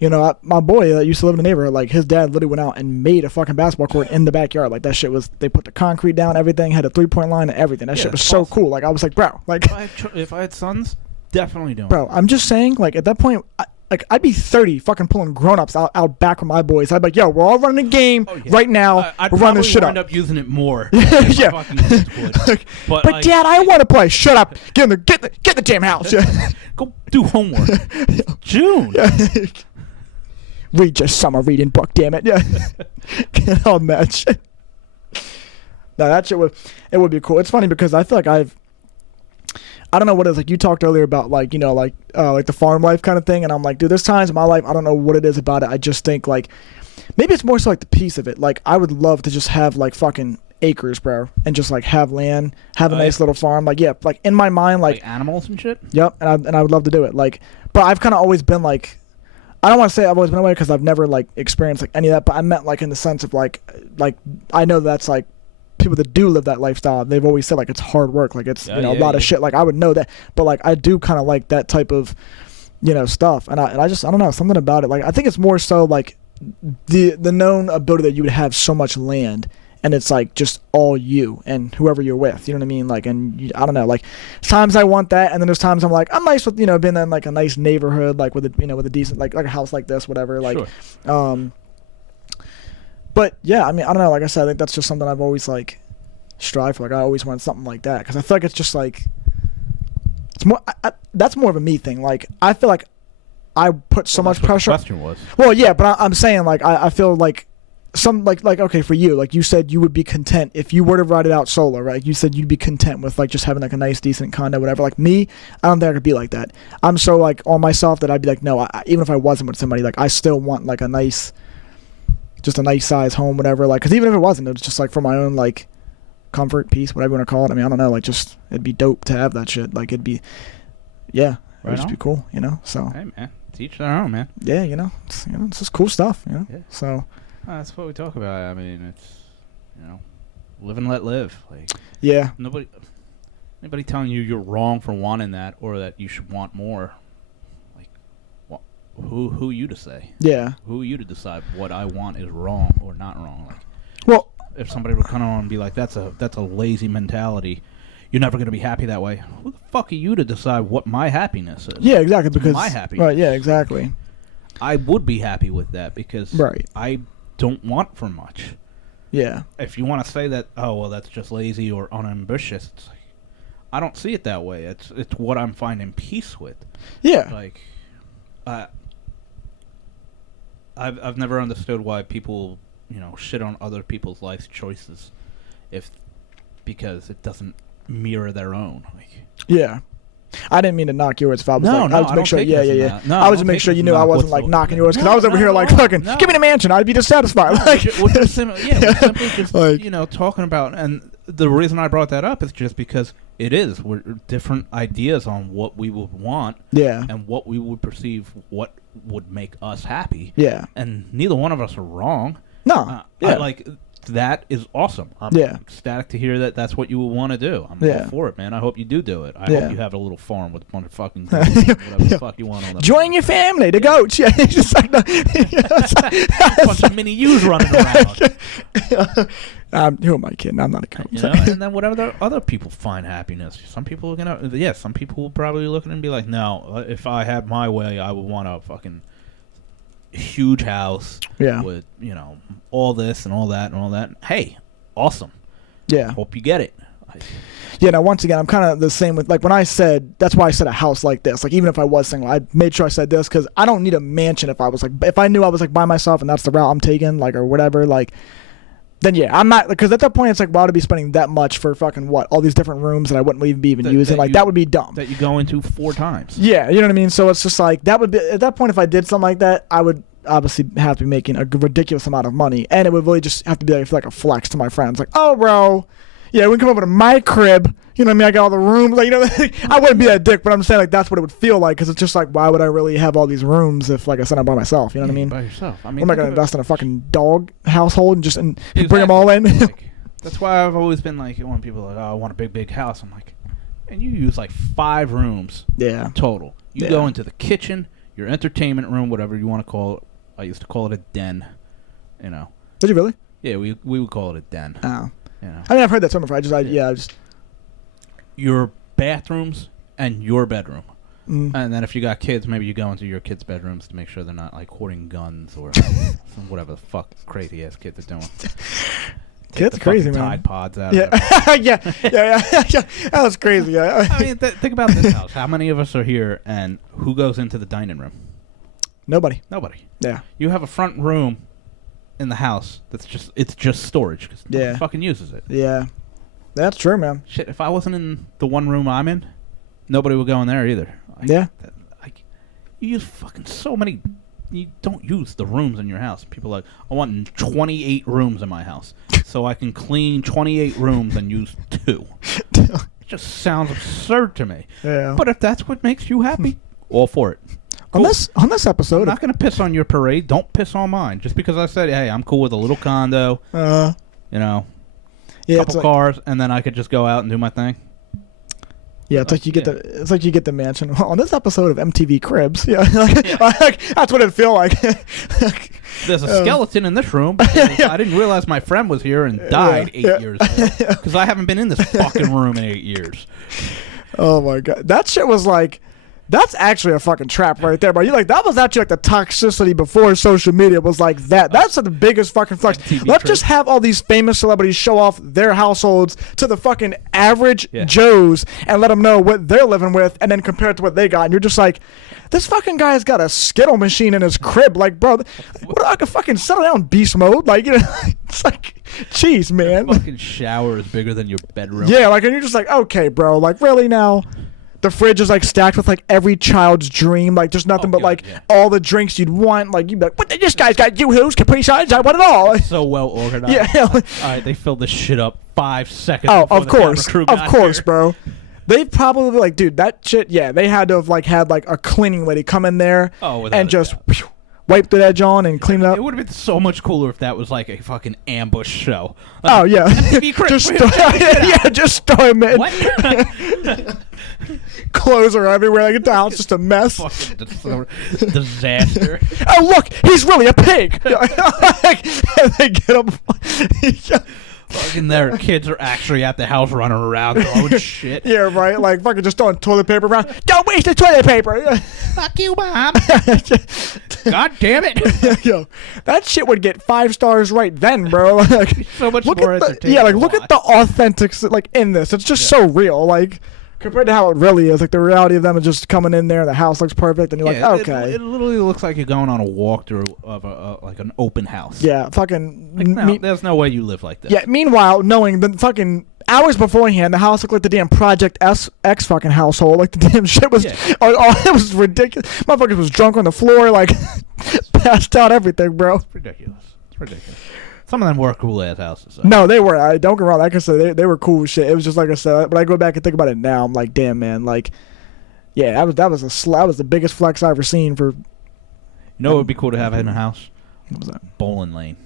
You know, my boy that used to live in the neighborhood, like, his dad literally went out and made a fucking basketball court in the backyard. Like, that shit was, they put the concrete down, everything, had a 3-point line and everything. That shit was so cool. Like, I was like, bro, like, if I had sons, definitely doing. Bro, I'm just saying, like, at that point, I'd be 30 fucking pulling grown-ups out back with my boys. I'd be like, yo, we're all running a game right now. We're running this shit up. I'd up using it more. Yeah. Fucking kids would. But like, Dad, I want to play. Shut up. Get the damn house. Go do homework. June. Read your summer reading book, damn it. Yeah. Get on that shit. No, that shit would be cool. It's funny because I feel like I don't know what it is. Like, you talked earlier about, like, you know, like the farm life kind of thing. And I'm like, dude, there's times in my life, I don't know what it is about it. I just think, like, maybe it's more so, like, the piece of it. Like, I would love to just have, like, fucking acres, bro. And just, like, have land, have a nice little farm. Like, yeah, like, in my mind, like animals and shit? Yep. And I would love to do it. Like, but I've kind of always been, like, I don't want to say I've always been away because I've never, like, experienced, like, any of that. But I meant, like, in the sense of, like, I know that's, like, people that do live that lifestyle, they've always said, like, it's hard work, like, it's a lot of shit. Like, I would know that, but, like, I do kind of like that type of, you know, stuff. And I don't know, something about it. Like, I think it's more so, like, the known ability that you would have so much land, and it's, like, just all you and whoever you're with. You know what I mean? Like, and I don't know. Like, times I want that, and then there's times I'm like, I'm nice with, you know, being in, like, a nice neighborhood, like, with a, you know, with a decent, like a house like this, whatever. Like, sure. But yeah, I mean, I don't know. Like I said, I think that's just something I've always, like, strive for. Like, I always want something like that because I feel like it's just like it's more. That's more of a me thing. Like, I feel like I put so much pressure. What the question was. Well, yeah, but I'm saying, like, I feel like some like okay, for you, like, you said you would be content if you were to ride it out solo, right? You said you'd be content with, like, just having, like, a nice, decent condo, whatever. Like, me, I don't think I could be like that. I'm so, like, on myself that I'd be like, no, even if I wasn't with somebody, like, I still want, like, a nice size home, whatever. Like, because even if it wasn't, it was just, like, for my own, like, comfort, peace, whatever you want to call it. I mean, I don't know, like, just, it'd be dope to have that shit. Like, it'd be, yeah, it'd just be cool, you know. So, hey, man, teach their own, man. Yeah, you know, it's just cool stuff, you know. Yeah. So, that's what we talk about. I mean, it's, you know, live and let live. Like, yeah, anybody telling you you're wrong for wanting that or that you should want more, like, who you to say? Yeah, who you to decide what I want is wrong or not wrong? Like, well, if somebody would come on and be like, that's a lazy mentality, you're never going to be happy that way. Who the fuck are you to decide what my happiness is? Yeah, exactly. Because my happiness. Right. Yeah, exactly. I would be happy with that because I don't want for much. Yeah. If you want to say that, oh well, that's just lazy or unambitious, it's like, I don't see it that way. It's what I'm finding peace with. Yeah. Like, I've never understood why people, you know, shit on other people's life choices, because it doesn't mirror their own. Like, yeah. I didn't mean to knock yours. I was I was make sure. Yeah. No, I was to make sure you knew I wasn't, like, knocking yours because I was over here like fucking give me the mansion. I'd be dissatisfied. Like, we're simply just like, you know, talking about. And the reason I brought that up is just because we're different ideas on what we would want. Yeah. And what we would perceive what would make us happy. Yeah. And neither one of us are wrong. No. Yeah. That is awesome. I'm ecstatic to hear that that's what you would want to do. I'm all for it, man. I hope you do it. I hope you have a little farm with a bunch of fucking whatever the fuck you want on that. Join your family, the goats. Yeah, just like a bunch of mini U's running around. Who am I kidding? I'm not a goat. You know, and then whatever other people find happiness. Some people are gonna, some people will probably look at it and be like, no, if I had my way, I would want a fucking huge house with, you know, all this and all that and all that. Hey, awesome. Yeah. Hope you get it. Yeah, now once again, I'm kind of the same with, like, when I said, that's why I said a house like this. Like, even if I was single, I made sure I said this because I don't need a mansion if I was, like, if I knew I was, like, by myself and that's the route I'm taking, like, or whatever, like, then yeah, I'm not, because at that point it's like, well, to be spending that much for fucking what, all these different rooms that I wouldn't even be using, like, that would be dumb. That you go into 4 times. Yeah, you know what I mean? So it's just like, that would be, at that point, if I did something like that, I would obviously have to be making a ridiculous amount of money, and it would really just have to be like a flex to my friends, like, oh, bro, yeah, we can come over to my crib, you know what I mean, I got all the rooms, like, you know, I wouldn't be that dick, but I'm saying, like, that's what it would feel like, because it's just like, why would I really have all these rooms if, like I said, I'm by myself, you know what I mean? By yourself. I mean, I'm not going to invest in a fucking dog household and just bring them all in. Like, that's why I've always been like, when people are like, oh, I want a big house, I'm like, and you use like 5 rooms total. You go into the kitchen, your entertainment room, whatever you want to call it. I used to call it a den, you know. Did you really? Yeah, we would call it a den. Oh. You know. I mean, I've heard that term before. I just. Your bathrooms and your bedroom. And then if you got kids, maybe you go into your kids' bedrooms to make sure they're not like hoarding guns or maybe you go into your kids' bedrooms to make sure they're not like hoarding guns or whatever the fuck crazy ass kids are doing. Kids crazy, man. Tide Pods out. Yeah, yeah. That was crazy. Yeah. I mean, think about this house. How many of us are here, and who goes into the dining room? Nobody. Yeah. You have a front room in the house that's just storage because nobody fucking uses it. Yeah, that's true, man. Shit, if I wasn't in the one room I'm in, nobody would go in there either. You use fucking so many. You don't use the rooms in your house. People are like, I want 28 rooms in my house, so I can clean 28 rooms and use 2. It just sounds absurd to me. Yeah. But if that's what makes you happy, all for it. Cool. On this episode, I'm not gonna piss on your parade. Don't piss on mine. Just because I said, hey, I'm cool with a little condo, couple cars, and then I could just go out and do my thing. Yeah, it's like you get the mansion. On this episode of MTV Cribs, that's what it feel like. There's a skeleton in this room. I didn't realize my friend was here and died 8 years ago because I haven't been in this fucking room in 8 years. Oh my god, that shit was like. That's actually a fucking trap right there, bro. You like that was actually like the toxicity before social media was like that. That's the biggest fucking flex. Let's just have all these famous celebrities show off their households to the fucking average Joes and let them know what they're living with, and then compare it to what they got. And you're just like, this fucking guy's got a Skittle machine in his crib. Like, bro, what I could fucking settle down beast mode. Like, it's like, jeez, man. Your fucking shower is bigger than your bedroom. Yeah, like, and you're just like, okay, bro, like, really now? The fridge is like stacked with like every child's dream. Like there's nothing but all the drinks you'd want. Like you'd be like, what? This guy's got Yoo-Hoos, Capri Suns. I want it all. So well organized. Yeah. All right, they filled this shit up 5 seconds. Oh, of course, bro. They probably like, dude, that shit. Yeah, they had to have like had like a cleaning lady come in there and just wipe the edge on and clean it up. It would have been so much cooler if that was like a fucking ambush show. Oh yeah, just throw him in. What? Clothes are everywhere. Like the house just a mess. Fucking disaster. Oh look, he's really a pig. And they get him. Fucking their kids are actually at the house running around throwing shit. Yeah, right. Like fucking just throwing toilet paper around. Don't waste the toilet paper. Fuck you, Mom. God damn it. Yo, that shit would get 5 stars right then, bro. Like, so much more entertaining. Yeah, like look at the authentics like in this. It's just so real. Like compared to how it really is, like the reality of them is just coming in there, the house looks perfect, and you're like, okay. It literally looks like you're going on a walkthrough of like an open house. Yeah, fucking. Like, there's no way you live like this. Yeah. Meanwhile, knowing the fucking hours beforehand, the house looked like the damn Project X fucking household. Like the damn shit was, it was ridiculous. Motherfuckers was drunk on the floor, like passed out, everything, bro. It's ridiculous. Some of them were cool ass houses. So. No, they were. I don't get me wrong. Like I said, they were cool shit. It was just like I said. But I go back and think about it now. I'm like, damn, man. Like, yeah, that was the biggest flex I ever seen for. You know what would be cool to have in a house? What was that? Bowling lane.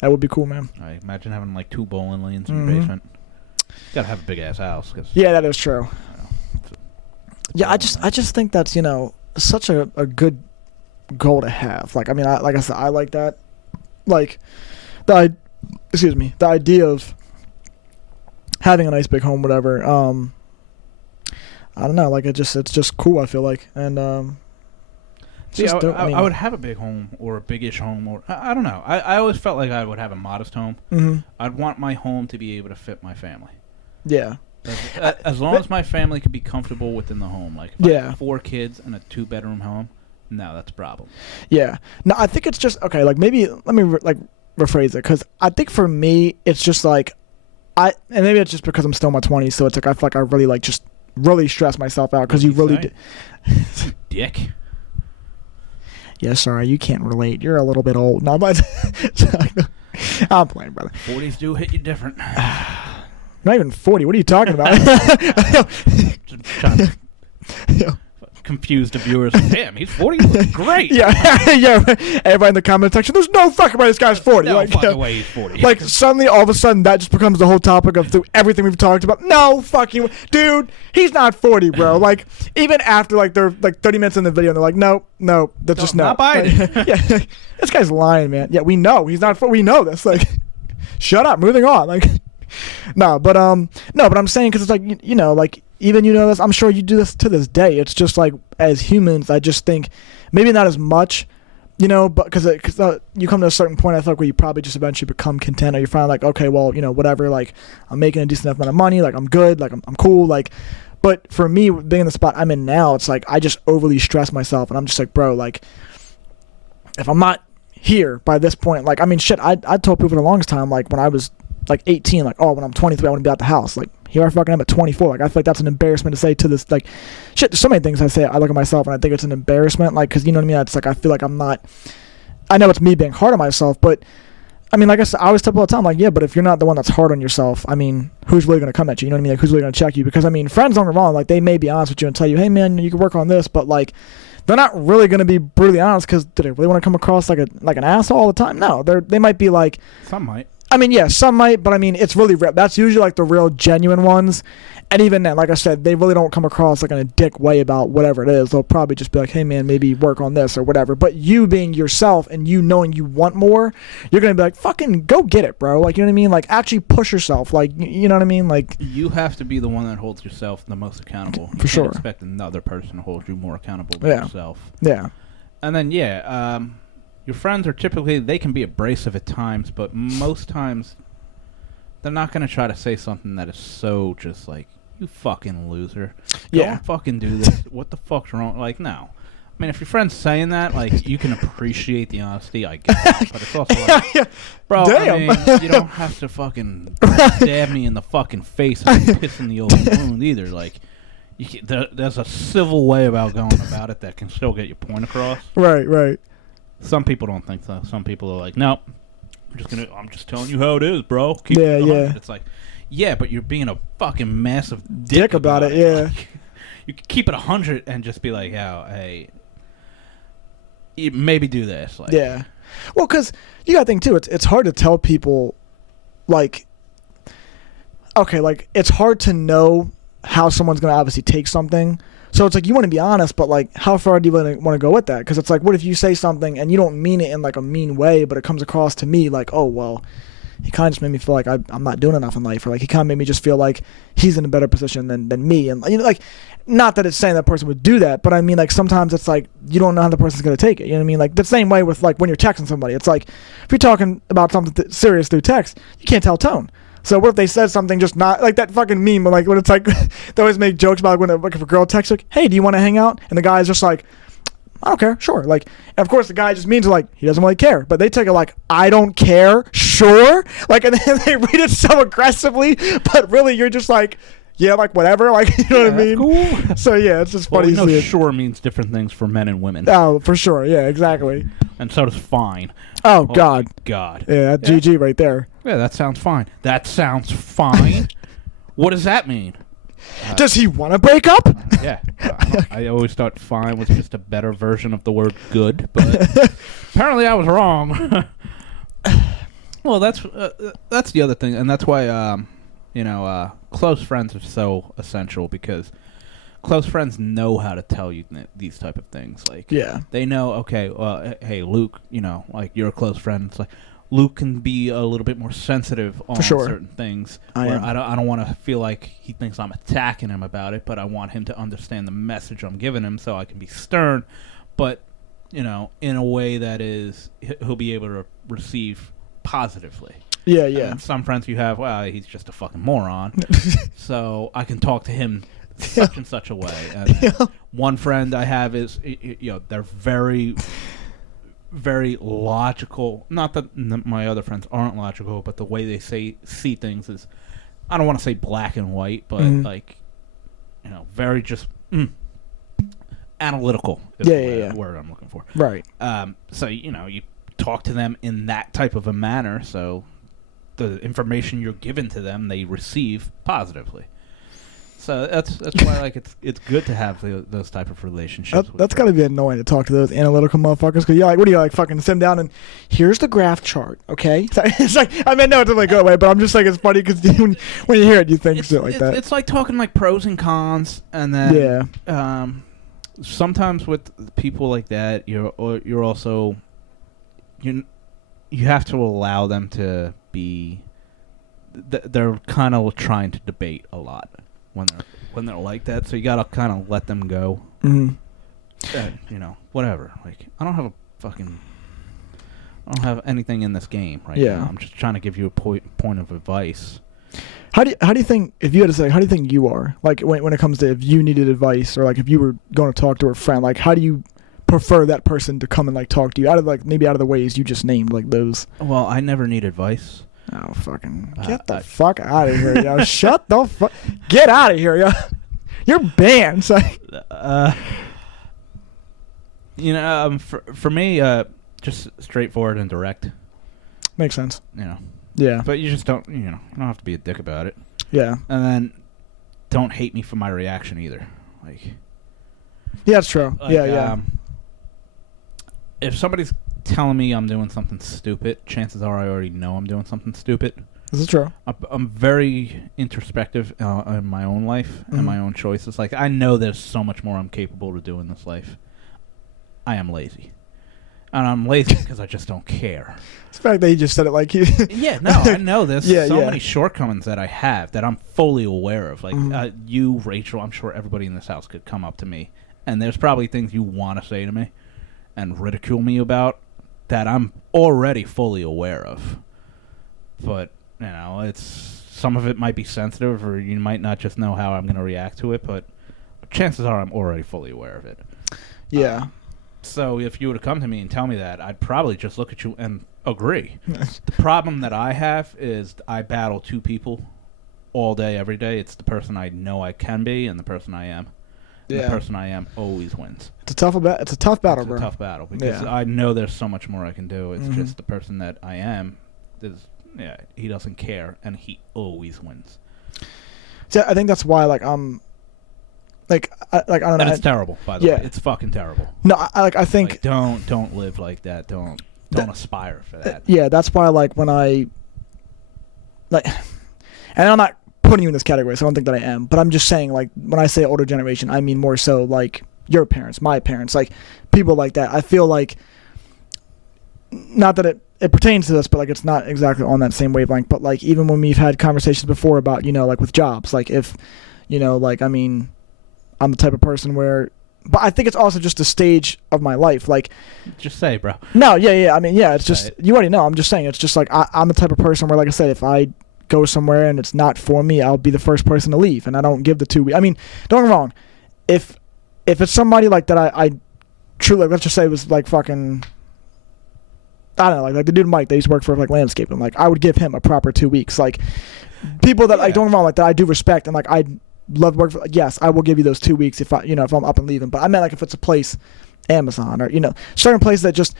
That would be cool, man. I imagine having like 2 bowling lanes in your basement. You gotta have a big ass house. Yeah, that is true. Yeah, I just think that's such a good goal to have. Like, I mean, like I said, I like that. Like. The idea of having a nice big home, whatever. I don't know, like it's just cool. I feel like, and I would have a big home or a big-ish home, or I don't know. I always felt like I would have a modest home. Mm-hmm. I'd want my home to be able to fit my family. Yeah. As long as my family could be comfortable within the home, like if I have 4 kids and a 2-bedroom home, no, that's a problem. Yeah. No, I think it's just okay. Like maybe let me rephrase it, because I think for me it's just like and maybe it's just because I'm still in my 20s, so it's like I feel like I really like just really stress myself out because you really dick. Yeah, sorry, you can't relate. You're a little bit old. No, but I'm playing, brother. 40s do hit you different. Not even 40. What are you talking about? Confused the viewers. Damn, he's 40. He looks great. Yeah. Everybody in the comment section, there's no fucking way this guy's 40. No fucking way he's 40. Like suddenly, all of a sudden, that just becomes the whole topic of everything we've talked about. No fucking way. Dude, he's not 40, bro. Like even after like they're like 30 minutes in the video, and they're like, nope, that's just no. Not buying it. Yeah, this guy's lying, man. Yeah, we know he's not. We know this. Like, shut up. Moving on. Like, no, but I'm saying because it's like like. even you know this, I'm sure you do this to this day. It's just like, as humans, I just think maybe not as much, you know, but because you come to a certain point, I feel like, where you probably just eventually become content, or you're finally like, okay, well, you know, whatever, like, I'm making a decent enough amount of money, like, I'm good, like, I'm cool, like. But for me, being in the spot I'm in now, it's like I just overly stress myself, and I'm just like, bro, like, if I'm not here by this point, like, I mean, shit, I told people for the longest time, like, when I was like 18, like, oh, when I'm 23, I want to be out the house. Like, here I fucking am at 24. Like, I feel like that's an embarrassment to say to this, like, shit, there's so many things I say, I look at myself and I think it's an embarrassment, like, because, you know what I mean, it's like, I feel like I'm not, I know it's me being hard on myself, but I mean, like I said, I always tell people all the time, like, yeah, but if you're not the one that's hard on yourself, I mean, who's really going to come at you? You know what I mean? Like, who's really going to check you? Because, I mean, friends, don't get me wrong, like, they may be honest with you and tell you, hey, man, you can work on this, but, like, they're not really going to be brutally honest, because do they really want to come across like an asshole all the time? No, they might be like... Some might. I mean, yeah, some might, but I mean, it's really rare. That's usually like the real genuine ones. And even then, like I said, they really don't come across like in a dick way about whatever it is. They'll probably just be like, hey man, maybe work on this or whatever. But you being yourself and you knowing you want more, you're going to be like, fucking go get it, bro. Like, you know what I mean? Like, actually push yourself. Like, you know what I mean? Like, you have to be the one that holds yourself the most accountable. For sure. You can't expect another person to hold you more accountable than yourself. Yeah. And then, your friends are typically, they can be abrasive at times, but most times they're not going to try to say something that is so just like, you fucking loser. Don't fucking do this. What the fuck's wrong? Like, no. I mean, if your friend's saying that, like, you can appreciate the honesty, I get that. But it's also like, bro, damn. I mean, you don't have to fucking stab me in the fucking face and piss in the open wound either. Like, there's a civil way about going about it that can still get your point across. Right. Some people don't think so. Some people are like, nope. I'm just telling you how it is, bro. Keep it 100. It's like, yeah, but you're being a fucking massive dick about it. Yeah. Like, you can keep it 100 and just be like, oh, hey, you maybe do this. Like, yeah. Well, because you got to think, too, it's hard to tell people, like, okay, like, it's hard to know how someone's going to obviously take something. So it's like, you want to be honest, but like, how far do you want to go with that? Because it's like, what if you say something and you don't mean it in like a mean way, but it comes across to me like, oh, well, he kind of just made me feel like I'm not doing enough in life, or like he kind of made me just feel like he's in a better position than me. And, you know, like, not that it's saying that person would do that, but I mean, like, sometimes it's like, you don't know how the person's going to take it. You know what I mean? Like, the same way with like when you're texting somebody, it's like, if you're talking about something serious through text, you can't tell tone. So what if they said something just not like that fucking meme, like when it's like they always make jokes about when if a girl texts like, hey, do you want to hang out? And the guy's just like, I don't care, sure. Like, and of course the guy just means like he doesn't really care, but they take it like, I don't care, sure. Like, and then they read it so aggressively, but really you're just like, yeah, like whatever, like, you know what I mean? Cool. So yeah, it's just funny. Well, you know, sure means different things for men and women. Oh, for sure, yeah, exactly. And so does fine. Oh God. God. Yeah, that's GG right there. Yeah, that sounds fine. That sounds fine. What does that mean? Does he want to break up? Yeah. I always thought fine was just a better version of the word good, but apparently I was wrong. Well, that's the other thing, and that's why close friends are so essential, because close friends know how to tell you these type of things. Like, yeah, they know, okay, well, hey, Luke, you know, like, you're a close friend. It's like, Luke can be a little bit more sensitive on certain things. I don't want to feel like he thinks I'm attacking him about it, but I want him to understand the message I'm giving him, so I can be stern, but, you know, in a way that is he'll be able to receive positively. Yeah, yeah. And some friends you have, well, he's just a fucking moron, so I can talk to him such and such a way. And one friend I have is, you know, they're very, very logical. Not that my other friends aren't logical, but the way they see things is, I don't want to say black and white, but like, you know, very just analytical is the word I'm looking for. Right. So, you know, you talk to them in that type of a manner, so the information you're given to them, they receive positively. So that's why, like, it's good to have those type of relationships. That's got to be annoying to talk to those analytical motherfuckers, because you're like, what do you like, fucking sit them down and here's the graph chart, okay? It's like, I mean, no, it doesn't like go away, but I'm just like, it's funny because when you hear it, you think shit like that. It's like talking like pros and cons, and then sometimes with people like that, you're also you have to allow them to be. They're kind of trying to debate a lot. when they're like that. So you gotta kind of let them go. Mm-hmm. Whatever. Like I don't have anything in this game right now. I'm just trying to give you a point of advice. How do you think, if you had to say, how do you think you are? Like when it comes to if you needed advice, or like if you were going to talk to a friend, like how do you prefer that person to come and like talk to you out of the ways you just named, like those? Well, I never need advice. Oh, fucking get the fuck out of here, yo! Shut the fuck, get out of here, yo! You're banned. So. For me, just straightforward and direct. Makes sense. Yeah. But you just don't, you don't have to be a dick about it. Yeah. And then don't hate me for my reaction either. Like. Yeah, that's true. Yeah. If somebody's telling me I'm doing something stupid, chances are I already know I'm doing something stupid. This is true. I'm very introspective in my own life and my own choices. Like, I know there's so much more I'm capable to do in this life. I am lazy. And I'm lazy because I just don't care. It's the fact that you just said it like you... Yeah, no, I know there's many shortcomings that I have that I'm fully aware of. Like, you, Rachel, I'm sure everybody in this house could come up to me, and there's probably things you want to say to me and ridicule me about that I'm already fully aware of. But, it's some of it might be sensitive, or you might not just know how I'm going to react to it, but chances are I'm already fully aware of it. Yeah. So if you were to come to me and tell me that, I'd probably just look at you and agree. The problem that I have is I battle two people all day, every day. It's the person I know I can be and the person I am. And the person I am always wins. It's a tough battle, bro. It's a tough battle because I know there's so much more I can do. It's just the person that I am. He doesn't care, and he always wins. So I think that's why, I don't know. And it's terrible, by the way. It's fucking terrible. No, I think don't live like that. Don't aspire for that. Yeah, that's why when I and I'm not putting you in this category, so I don't think that I am. But I'm just saying, when I say older generation, I mean more so your parents, my parents, people like that. I feel like, not that it pertains to this, but it's not exactly on that same wavelength. But even when we've had conversations before about with jobs, if I'm the type of person where, but I think it's also just a stage of my life. Just say, bro. No, yeah. I mean, yeah, it's just, you already know. I'm just saying, it's just I'm the type of person where, like I said, if I go somewhere and it's not for me, I'll be the first person to leave, and I don't give the 2 weeks. I mean, don't get me wrong. If it's somebody that I truly, let's just say it was fucking, I don't know, like the dude Mike that used to work for landscaping, I would give him a proper 2 weeks. People that don't get me wrong, that I do respect, and I love work for, yes, I will give you those 2 weeks if if I'm up and leaving. But I meant if it's a place, Amazon, or certain places that just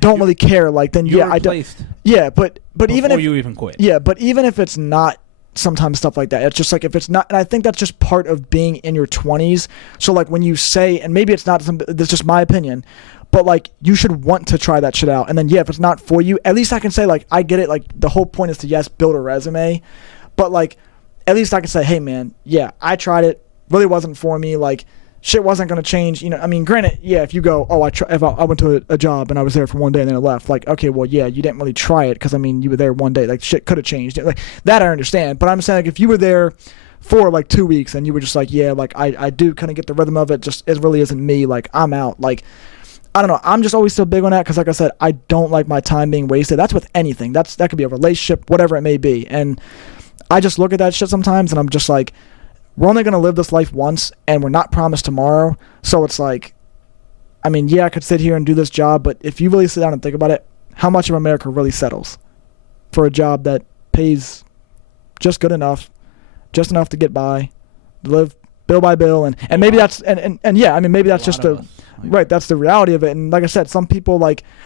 don't really care. Then I don't. Yeah, but even if you even quit. Yeah, but even if it's not, sometimes stuff like that, it's just if it's not, and I think that's just part of being in your 20s. So when you say, and maybe it's not, that's just my opinion, but you should want to try that shit out. And then if it's not for you, at least I can say I get it. The whole point is to build a resume, but at least I can say, hey man, yeah, I tried it, really wasn't for me, shit wasn't going to change, I mean, granted, yeah, if you go, if I went to a job and I was there for one day and then I left, okay, well, yeah, you didn't really try it, because, I mean, you were there one day, shit could have changed, that I understand, but I'm saying, if you were there for, 2 weeks and you were just yeah, I do kind of get the rhythm of it, just, it really isn't me, I'm out, I don't know, I'm just always so big on that, because, like I said, I don't like my time being wasted. That's with anything, that could be a relationship, whatever it may be, and I just look at that shit sometimes, and I'm just we're only going to live this life once, and we're not promised tomorrow. So it's I mean, yeah, I could sit here and do this job, but if you really sit down and think about it, how much of America really settles for a job that pays just good enough, just enough to get by, live bill by bill, and maybe that's, and yeah, I mean, maybe that's just right, that's the reality of it. And like I said, some people,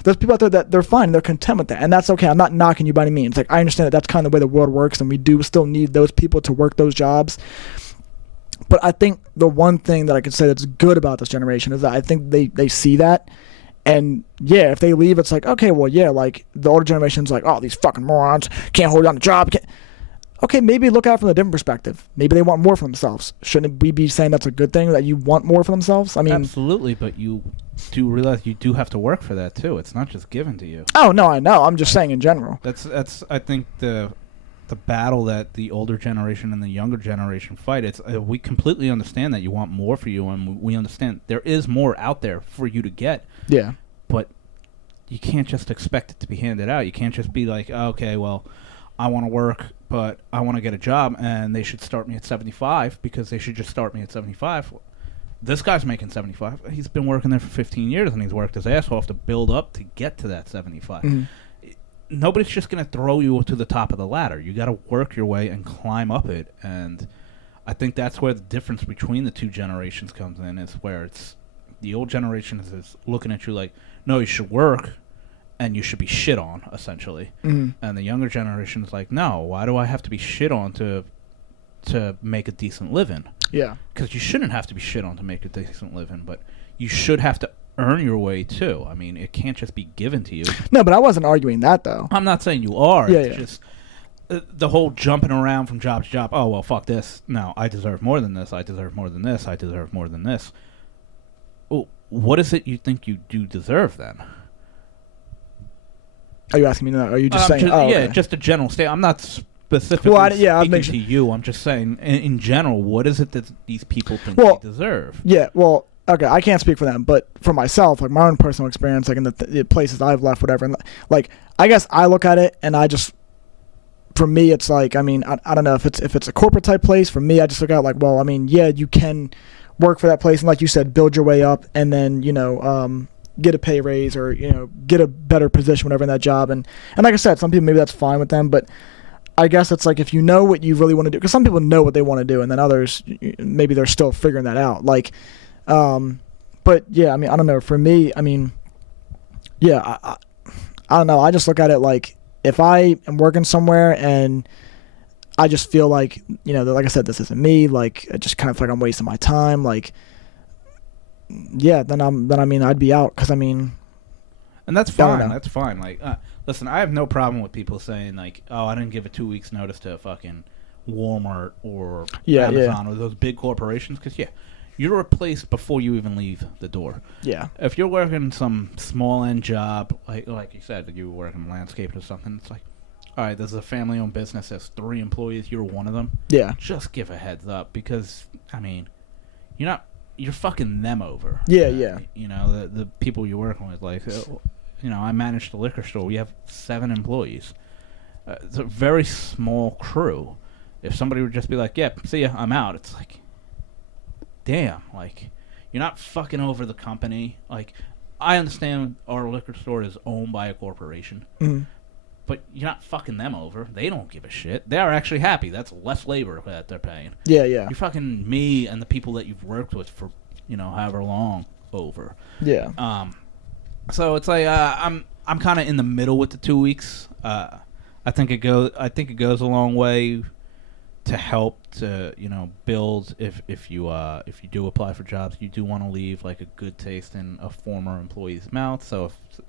there's people out there that they're fine, they're content with that, and that's okay. I'm not knocking you by any means. I understand that that's kind of the way the world works, and we do still need those people to work those jobs. But I think the one thing that I could say that's good about this generation is that I think they see that, and yeah, if they leave, it's okay, well, yeah, the older generation's oh, these fucking morons can't hold down a job. Okay, maybe look at it from a different perspective. Maybe they want more for themselves. Shouldn't we be saying that's a good thing, that you want more for themselves? I mean, absolutely, but you do realize you do have to work for that too. It's not just given to you. Oh no, I know. I'm just saying in general. That's I think the the battle that the older generation and the younger generation fight. It's we completely understand that you want more for you, and we understand there is more out there for you to get. Yeah. But you can't just expect it to be handed out. You can't just be like, okay, well, I want to work, but I want to get a job, and they should start me at 75 because they should just start me at 75. This guy's making 75. He's been working there for 15 years, and he's worked his ass off to build up to get to that 75. Mm-hmm. Nobody's just going to throw you to the top of the ladder. You got to work your way and climb up it, and I think that's where the difference between the two generations comes in, is where it's the old generation is looking at you like, no, you should work, and you should be shit on, essentially. Mm-hmm. And the younger generation is like, no, why do I have to be shit on to make a decent living? Yeah. Because you shouldn't have to be shit on to make a decent living, but you should have to earn your way, too. I mean, it can't just be given to you. No, but I wasn't arguing that, though. I'm not saying you are. Yeah, it's just the whole jumping around from job to job. Oh, well, fuck this. No, I deserve more than this. I deserve more than this. I deserve more than this. Well, what is it you think you do deserve, then? Are you asking me now? Are you just saying? Okay. Just a general statement. I'm not specifically speaking to sure. you. I'm just saying, in general, what is it that these people think they deserve? Yeah, well, okay, I can't speak for them, but for myself, like my own personal experience, like in the places I've left, whatever, and like I guess I look at it and I just, for me, it's like, I mean, I don't know if it's a corporate type place. For me, I just look at it like, well, I mean, yeah, you can work for that place and, like you said, build your way up, and then get a pay raise or get a better position, whatever, in that job, and like I said, some people maybe that's fine with them, but I guess it's like if you know what you really want to do, because some people know what they want to do, and then others maybe they're still figuring that out. Like, but yeah, I mean, I don't know. For me, I mean, yeah, I don't know. I just look at it like if I am working somewhere and I just feel like like I said, this isn't me. Like, I just kind of feel like I'm wasting my time. Like, yeah, then I mean, I'd be out because I mean, and that's fine. That's fine. Like, listen, I have no problem with people saying like, oh, I didn't give a 2 weeks notice to fucking Walmart or Amazon or those big corporations, because you're replaced before you even leave the door. Yeah. If you're working some small end job, like you said, that you were working landscaping or something, it's like, all right, this is a family-owned business. There's 3 employees. You're one of them. Yeah. Just give a heads up, because I mean, you're fucking them over. Yeah, yeah. The people you're working with, like, I manage the liquor store. We have 7 employees. It's a very small crew. If somebody would just be like, "Yeah, see ya, I'm out," it's like, damn, like, you're not fucking over the company. Like, I understand our liquor store is owned by a corporation, but you're not fucking them over. They don't give a shit. They are actually happy. That's less labor that they're paying. Yeah, yeah. You're fucking me and the people that you've worked with for, however long over. Yeah. So it's like I'm kind of in the middle with the 2 weeks. I think it goes a long way to help to build if you do apply for jobs, you do want to leave like a good taste in a former employee's mouth. So if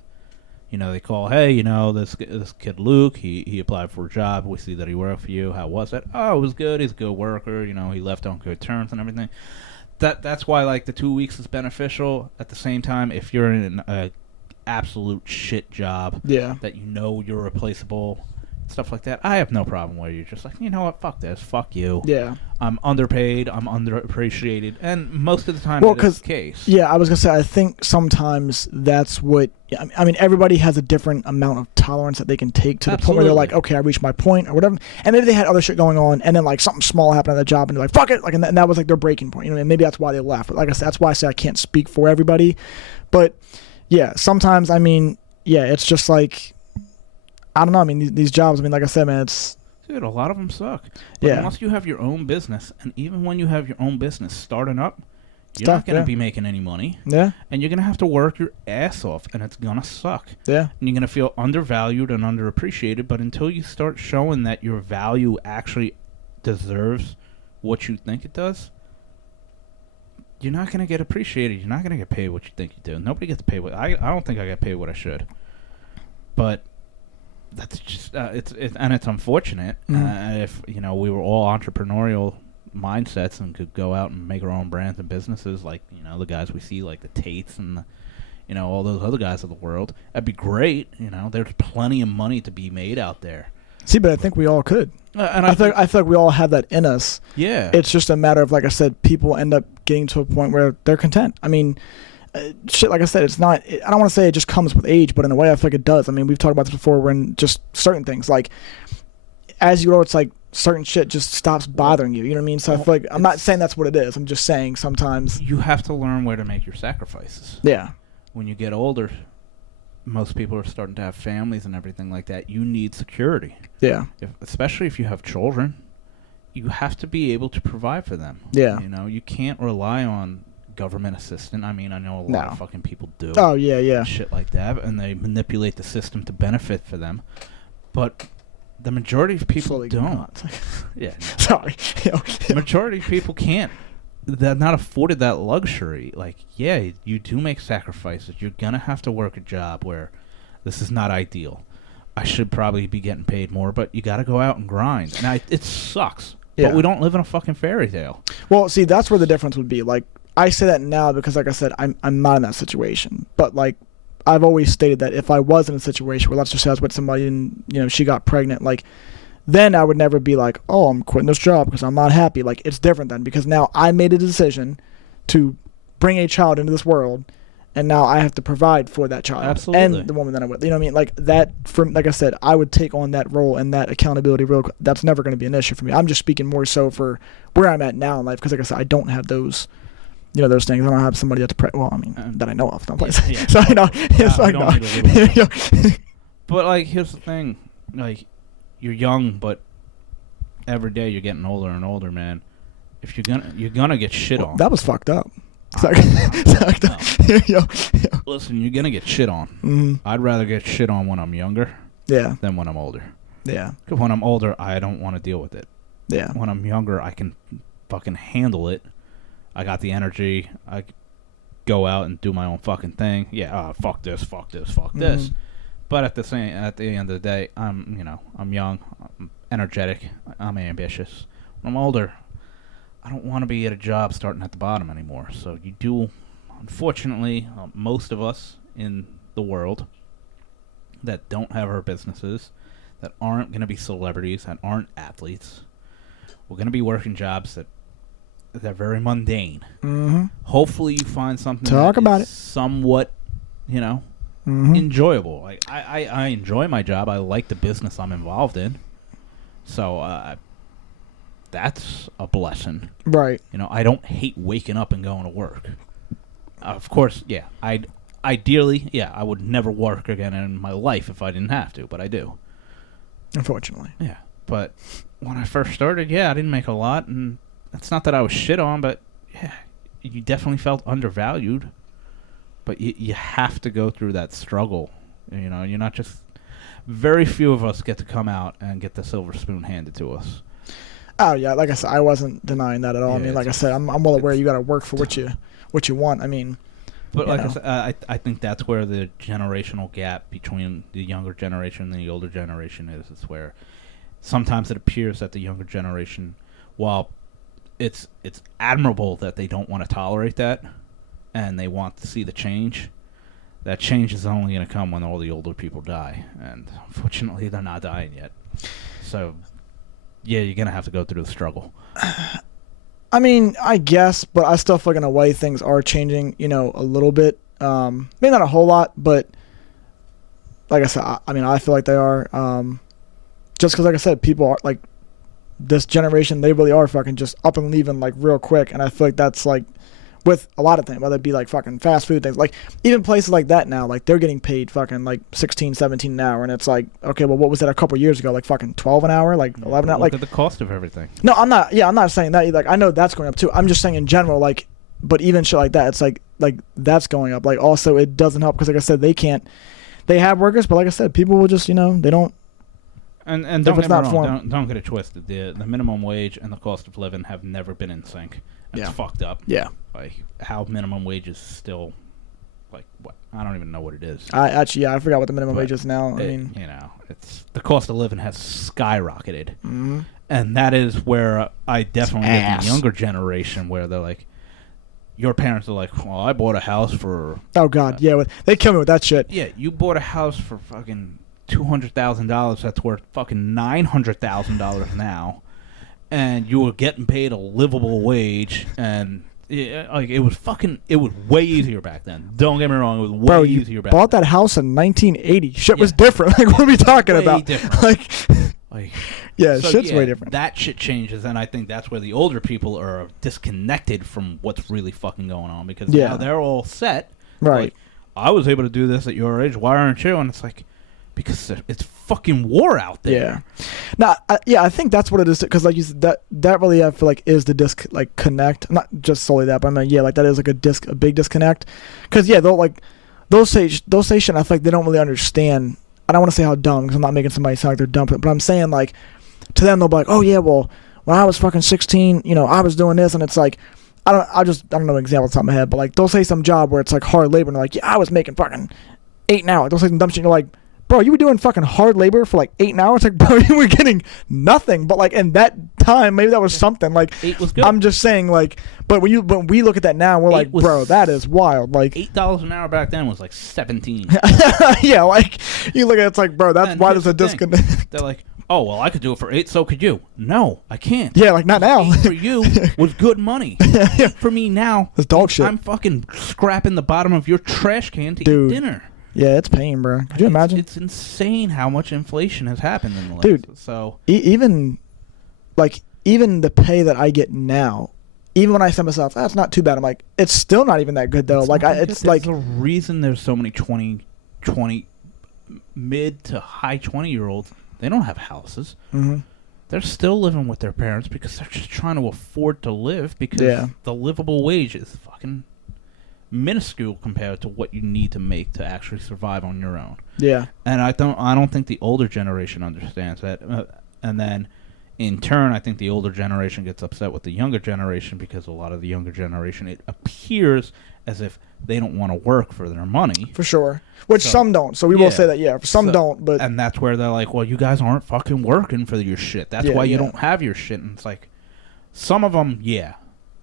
they call, hey, this kid Luke, he applied for a job, we see that he worked for you, how was it? Oh, it was good. He's a good worker. He left on good terms and everything. That's why like the 2 weeks is beneficial. At the same time, if you're in a absolute shit job, that you're replaceable, stuff like that, I have no problem where you're just like, you know what, fuck this, fuck you. Yeah. I'm underpaid, I'm underappreciated, and most of the time that's the case. Yeah, I was going to say, I think sometimes that's what, I mean, everybody has a different amount of tolerance that they can take to the point where they're like, okay, I reached my point, or whatever, and maybe they had other shit going on, and then like something small happened at the job, and they're like, fuck it, like, and that was like their breaking point, and maybe that's why they left. But like I said, that's why I say I can't speak for everybody, but yeah, sometimes, I mean, yeah, it's just like, I don't know. I mean, these jobs, I mean, like I said, man, it's... Dude, a lot of them suck. But unless you have your own business, and even when you have your own business starting up, you're not going to be making any money. Yeah. And you're going to have to work your ass off, and it's going to suck. Yeah. And you're going to feel undervalued and underappreciated, but until you start showing that your value actually deserves what you think it does, you're not going to get appreciated. You're not going to get paid what you think you do. Nobody gets paid what... I don't think I get paid what I should. But... that's just it's unfortunate. If we were all entrepreneurial mindsets and could go out and make our own brands and businesses, like the guys we see, like the Tates and all those other guys of the world, that'd be great. There's plenty of money to be made out there. See, but I think we all could. And I feel like we all have that in us. Yeah. It's just a matter of, like I said, people end up getting to a point where they're content. I mean, shit, like I said, it's not, I don't want to say it just comes with age, but in a way I feel like it does. I mean, we've talked about this before when just certain things, like, as you grow, it's like certain shit just stops bothering you. You know what I mean? So I feel like, I'm not saying that's what it is. I'm just saying sometimes. You have to learn where to make your sacrifices. Yeah. When you get older, most people are starting to have families and everything like that. You need security. Yeah. Especially if you have children, you have to be able to provide for them. Yeah. You know, you can't rely on government assistance. I mean, I know a lot of fucking people do. Oh, yeah, yeah. Shit like that, and they manipulate the system to benefit for them. But the majority of people Slowly don't. Yeah. No. Sorry. The majority of people can't. They're not afforded that luxury. Like, yeah, you do make sacrifices. You're going to have to work a job where this is not ideal. I should probably be getting paid more, but you got to go out and grind. And it sucks. Yeah. But we don't live in a fucking fairy tale. Well, see, that's where the difference would be. Like, I say that now because, like I said, I'm not in that situation. But, like, I've always stated that if I was in a situation where, let's just say I was with somebody and, you know, she got pregnant, like, then I would never be like, oh, I'm quitting this job because I'm not happy. Like, it's different then because now I made a decision to bring a child into this world, and now I have to provide for that child. Absolutely. And the woman that I'm with. You know what I mean? Like, that, like I said, I would take on that role and that accountability real quick. That's never going to be an issue for me. I'm just speaking more so for where I'm at now in life because, like I said, I don't have those, you know, those things. I don't have somebody that's well, I mean, that I know of. Don't play. Yeah. So, you know, it's like, no. But, like, here's the thing. Like, you're young, but every day you're getting older and older, man. If you're gonna get shit on. That was fucked up. Listen, you're gonna get shit on. Mm-hmm. I'd rather get shit on when I'm younger. Yeah. Than when I'm older. Yeah. 'Cause when I'm older, I don't want to deal with it. Yeah. When I'm younger, I can fucking handle it. I got the energy. I go out and do my own fucking thing. Yeah. Fuck this. Fuck this. Fuck this. But at the end of the day, I'm young, I'm energetic, I'm ambitious. When I'm older, I don't want to be at a job starting at the bottom anymore. So you do, unfortunately, most of us in the world that don't have our businesses, that aren't going to be celebrities, that aren't athletes, we're going to be working jobs that they're very mundane. Mm-hmm. Hopefully you find something somewhat, enjoyable. Like I enjoy my job. I like the business I'm involved in. So that's a blessing. Right. I don't hate waking up and going to work. Of course, yeah. Ideally, I would never work again in my life if I didn't have to, but I do. Unfortunately. Yeah. But when I first started, I didn't make a lot, and it's not that I was shit on, but you definitely felt undervalued. But you have to go through that struggle. You're not just... Very few of us get to come out and get the silver spoon handed to us. Oh, yeah. Like I said, I wasn't denying that at all. Yeah, I mean, like I said, I'm well aware you got to work for what you want. I mean... But like I said, I think that's where the generational gap between the younger generation and the older generation is. It's where sometimes it appears that the younger generation, while it's admirable that they don't want to tolerate that and they want to see the change, that change is only going to come when all the older people die. And unfortunately, they're not dying yet. So, you're going to have to go through the struggle. I mean, I guess, but I still feel like in a way things are changing, a little bit. Maybe not a whole lot, but like I said, I feel like they are. Just because, like I said, people are, like, this generation, they really are fucking just up and leaving, like, real quick. And I feel like that's, like, with a lot of things, whether it be, like, fucking fast food things. Like, even places like that now, like, they're getting paid fucking, like, 16, 17 an hour. And it's like, okay, well, what was that a couple years ago? Like, fucking 12 an hour? Like, 11 an hour? Look at the cost of everything. No, I'm not saying that. Like, I know that's going up, too. I'm just saying in general, like, but even shit like that, it's like that's going up. Like, also, it doesn't help because, like I said, they have workers, but like I said, people will just, they don't. And don't get me wrong, don't get it twisted. The minimum wage and the cost of living have never been in sync. It's fucked up. Yeah. Like, how minimum wage is still, like, what? I don't even know what it is. I forgot what the minimum wage is now. It's the cost of living has skyrocketed. Mm-hmm. And that is where I definitely get the younger generation where they're like, your parents are like, well, I bought a house for... Oh, God, they kill me with that shit. Yeah, you bought a house for fucking $200,000 that's worth fucking $900,000 now, and you were getting paid a livable wage, and it was way easier back then. Don't get me wrong, it was way easier back then. Bought that house in 1980. Shit was different. Like, what are we talking way about? Different. Yeah, so shit's way different. That shit changes, and I think that's where the older people are disconnected from what's really fucking going on, because now they're all set. Right. Like, I was able to do this at your age. Why aren't you? And it's like, because it's fucking war out there. Yeah. I think that's what it is, because like you said, that really I feel like is the disconnect. Not just solely that, but I mean, like that is like a big disconnect. Because they'll say shit. I feel like they don't really understand. I don't want to say how dumb, because I'm not making somebody sound like they're dumb, but I'm saying like to them they'll be like, oh yeah, well when I was fucking 16, I was doing this, and it's like I don't know an example off the top of my head, but like they'll say some job where it's like hard labor, and they're like, yeah, I was making fucking 8 an hour. They'll say some dumb shit, and you're like, bro, you were doing fucking hard labor for like 8 hours. Like, bro, you were getting nothing. But like in that time, maybe that was something. Like, 8 was good. I'm just saying, like, but when we look at that now, we're like, bro, that is wild. Like $8 an hour back then was like 17. Yeah, like you look at it, it's like, bro, that's why there's a disconnect. They're like, oh well, I could do it for 8, so could you? No, I can't. Yeah, like not now. 8 for you was good money. 8 for me now. It's dog shit. I'm fucking scrapping the bottom of your trash can to eat dinner. Yeah, it's pain, bro. Could you imagine? It's insane how much inflation has happened in the last. Dude, so even the pay that I get now, even when I say to myself, that's not too bad. I'm like, it's still not even that good though. It's like the reason there's so many 20 mid to high 20-year-olds. They don't have houses. Mm-hmm. They're still living with their parents because they're just trying to afford to live, because the livable wage is fucking minuscule compared to what you need to make to actually survive on your own. Yeah. And I don't think the older generation understands that. And then in turn, I think the older generation gets upset with the younger generation, because a lot of the younger generation, it appears as if they don't want to work for their money. For sure. Which some don't. So we will say that, some don't. But and that's where they're like, well, you guys aren't fucking working for your shit. That's why you don't have your shit. And it's like, some of them,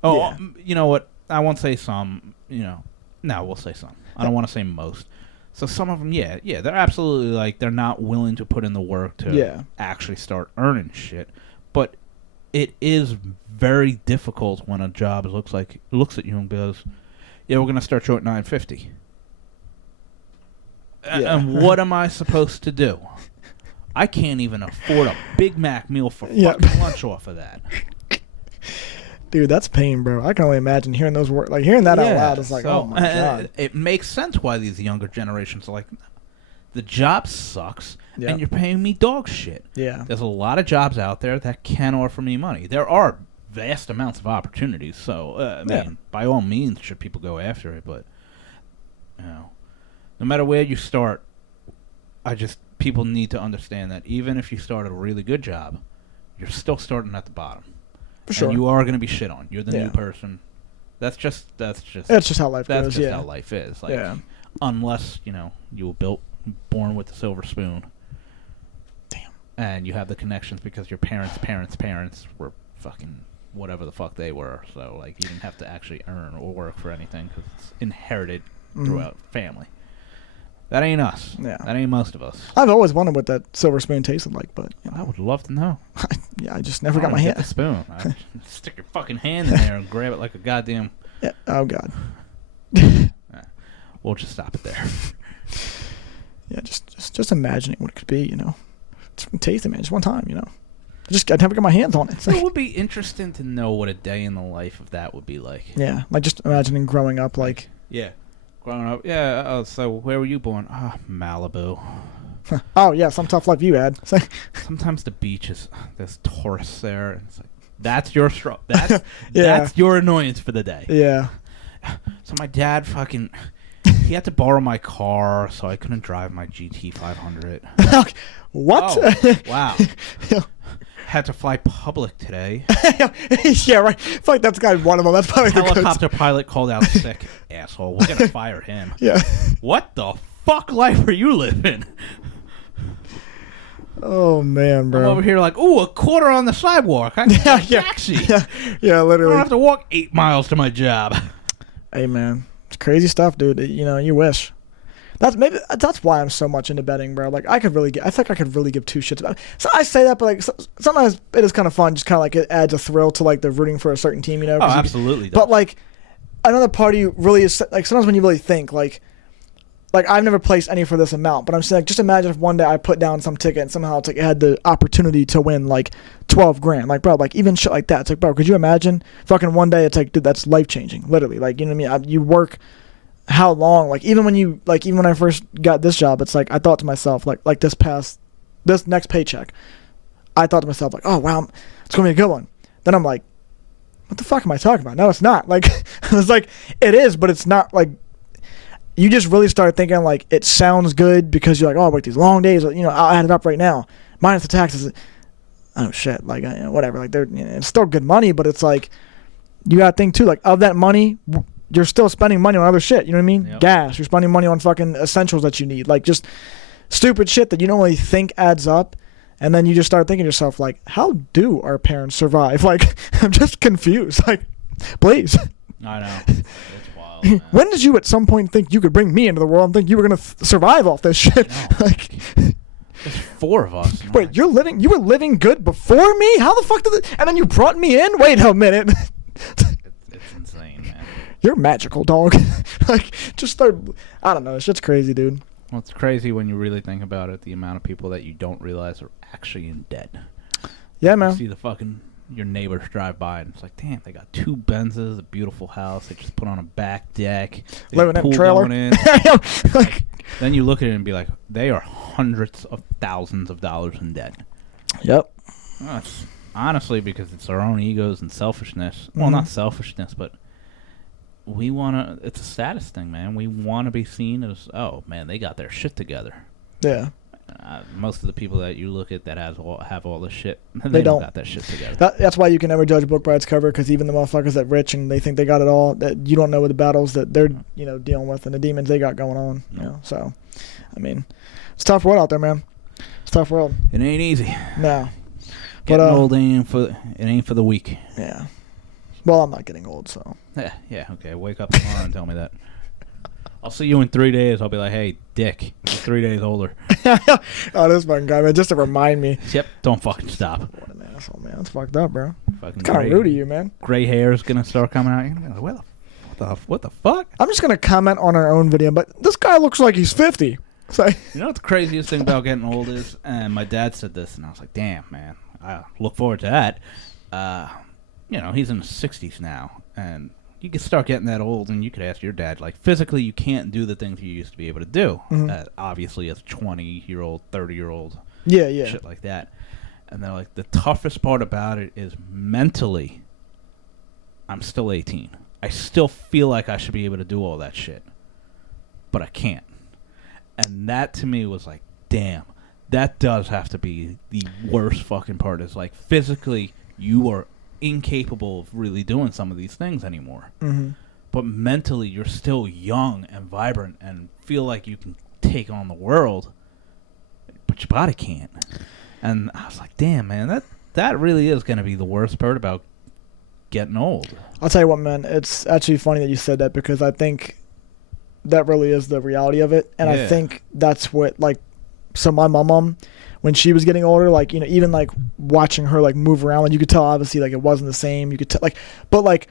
Oh, you know what? I won't say some, No, we'll say some. I don't want to say most. So some of them, they're absolutely like, they're not willing to put in the work to actually start earning shit. But it is very difficult when a job looks at you and goes, we're going to start you at $9.50. And what am I supposed to do? I can't even afford a Big Mac meal for fucking lunch off of that. Dude, that's pain, bro. I can only imagine hearing those words. Like, hearing that out loud is like, oh my God. It makes sense why these younger generations are like, the job sucks, and you're paying me dog shit. Yeah. There's a lot of jobs out there that can offer me money. There are vast amounts of opportunities, so, by all means, should people go after it, but, no matter where you start, people need to understand that even if you start at a really good job, you're still starting at the bottom. For sure. And you are going to be shit on. You're the new person. That's just that's just how life goes. That's just how life is. Like, unless, you were born with a silver spoon. Damn. And you have the connections because your parents were fucking whatever the fuck they were. So, like, you didn't have to actually earn or work for anything because it's inherited throughout family. That ain't us. Yeah. That ain't most of us. I've always wondered what that silver spoon tasted like, but I would love to know. I just never got my hand. Get the spoon. Stick your fucking hand in there and grab it like a goddamn. Yeah. Oh God. We'll just stop it there. Yeah, just imagining what it could be. It's tasty, man. Just one time, I'd never get my hands on it. It would be interesting to know what a day in the life of that would be like. Yeah, like just imagining growing up, like. Yeah. Growing up, so where were you born? Malibu. Oh, yeah, some tough life you had. Sometimes the beaches, there's tourists there, and it's like, that's your that's your annoyance for the day. Yeah. So my dad he had to borrow my car, so I couldn't drive my GT 500. What? Oh, wow. Had to fly public today. Yeah, right. I feel like that's got one of them. That's probably the helicopter pilot called out sick. Asshole. We're gonna fire him. Yeah. What the fuck life are you living? Oh man, bro. I'm over here like, ooh, a quarter on the sidewalk. I can get a taxi. Yeah, literally. I don't have to walk 8 miles to my job. Hey man, it's crazy stuff, dude. You wish. That's why I'm so much into betting, bro. Like I think I could really give two shits about it. So I say that, but like sometimes it is kind of fun, just kind of like it adds a thrill to like the rooting for a certain team, you know? Oh, absolutely. But like another part of you really is like sometimes when you really think like I've never placed any for this amount, but I'm saying like, just imagine if one day I put down some ticket and somehow it's like it had the opportunity to win like 12 grand. Like bro, like even shit like that. It's like bro, could you imagine fucking one day it's like dude, that's life changing, literally. Like you know what I mean? You work. How long? Like even when I first got this job, it's like I thought to myself like this next paycheck, I thought to myself like, oh wow, it's gonna be a good one. Then I'm like, what the fuck am I talking about? No, it's not. Like it's like it is, but it's not. Like you just really start thinking like it sounds good because you're like, oh, I work these long days. You know, I'll add it up right now minus the taxes. Oh shit, like you know, whatever. Like it's still good money, but it's like you gotta think too. Like of that money. You're still spending money on other shit, you know what I mean? Yep. Gas, you're spending money on fucking essentials that you need. Like, just stupid shit that you don't really think adds up. And then you just start thinking to yourself, like, how do our parents survive? Like, I'm just confused. Like, please. I know. It's wild, man. When did you at some point think you could bring me into the world and think you were going to survive off this shit? Like, there's 4 of us. Wait, you were living good before me? How the fuck and then you brought me in? Wait a minute. It's insane, man. You're magical, dog. Like, just start. I don't know. It's just crazy, dude. Well, it's crazy when you really think about it. The amount of people that you don't realize are actually in debt. Yeah, man. You see the fucking your neighbors drive by, and it's like, damn, they got 2 Benzes, a beautiful house. They just put on a back deck. Living in a trailer. Like, then you look at it and be like, they are hundreds of thousands of dollars in debt. Yep. Well, it's honestly because it's our own egos and selfishness. Well, not selfishness, but. It's a status thing, man. We want to be seen as, oh, man, they got their shit together. Yeah. Most of the people that you look at that have all this shit, they don't got that shit together. That's why you can never judge a book by its cover, because even the motherfuckers that rich and they think they got it all, that you don't know the battles that they're dealing with and the demons they got going on. You know, so, I mean, it's a tough world out there, man. It's a tough world. It ain't easy. No. Getting old ain't for the weak. Yeah. Well, I'm not getting old, so. Yeah, okay. Wake up tomorrow and tell me that. I'll see you in 3 days. I'll be like, hey, dick, you're 3 days older. Oh, this fucking guy, man, just to remind me. Yep, don't fucking stop. What an asshole, man. That's fucked up, bro. Fucking kind of rude of you, man. Gray hair is going to start coming out. You're gonna be like, what the fuck? I'm just going to comment on our own video, but this guy looks like he's 50. So. You know what the craziest thing about getting old is? And my dad said this, and I was like, damn, man. I look forward to that. He's in his 60s now, and you could start getting that old, and you could ask your dad, like, physically you can't do the things you used to be able to do, obviously as a 20-year-old, 30-year-old, shit like that. And they're like, the toughest part about it is mentally, I'm still 18. I still feel like I should be able to do all that shit, but I can't. And that, to me, was like, damn, that does have to be the worst fucking part, is like, physically, you are incapable of really doing some of these things anymore. But mentally you're still young and vibrant and feel like you can take on the world, but your body can't. And I was like, damn, man, that really is going to be the worst part about getting old. I'll tell you what, man, it's actually funny that you said that, because I think that really is the reality of it. And I think that's what, like, so my mom, when she was getting older, like, even like watching her like move around, like you could tell obviously like it wasn't the same. You could tell like, but like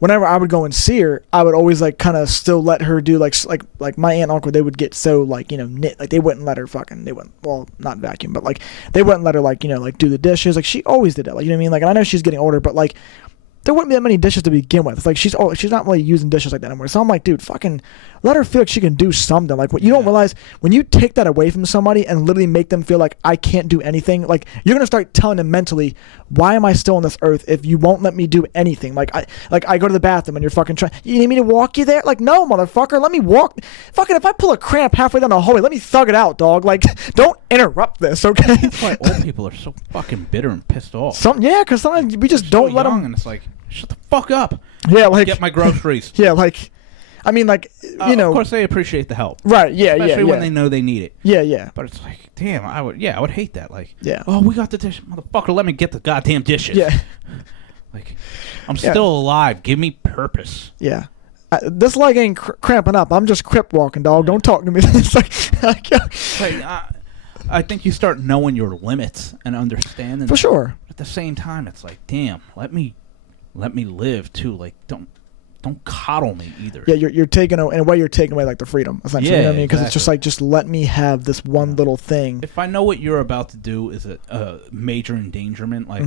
whenever I would go and see her, I would always like kind of still let her do like my aunt and uncle, they would get so like, knit, like they wouldn't let her not vacuum, but like they wouldn't let her like, like do the dishes. Like she always did that. Like, you know what I mean? Like, and I know she's getting older, but like there wouldn't be that many dishes to begin with. It's like she's not really using dishes like that anymore. So I'm like, dude, fucking let her feel like she can do something. Like, what you don't realize, when you take that away from somebody and literally make them feel like I can't do anything, like you're gonna start telling them mentally, why am I still on this earth if you won't let me do anything? Like I go to the bathroom and you're fucking trying. You need me to walk you there? Like, no, motherfucker, let me walk. Fucking, if I pull a cramp halfway down the hallway, let me thug it out, dog. Like, don't interrupt this, okay? That's why old people are so fucking bitter and pissed off. Because sometimes we just don't let them. And it's like, shut the fuck up. Yeah, like get my groceries. Yeah, like, I mean, like, of course they appreciate the help. Right? Yeah, especially when they know they need it. Yeah. But it's like, damn, I would hate that. Like, yeah. Oh, we got the dish, motherfucker. Let me get the goddamn dishes. Yeah. Like, I'm still alive. Give me purpose. Yeah. This leg ain't cramping up. I'm just crip walking, dog. Don't talk to me. It's like, I think you start knowing your limits and understanding. For sure. At the same time, it's like, damn, let me live too. Like, don't coddle me either. Yeah, you're taking away, in a way, you're taking away like the freedom, essentially. Yeah, you know what I mean? Because exactly. it's just like, just let me have this one little thing. If I know what you're about to do is a major endangerment, like,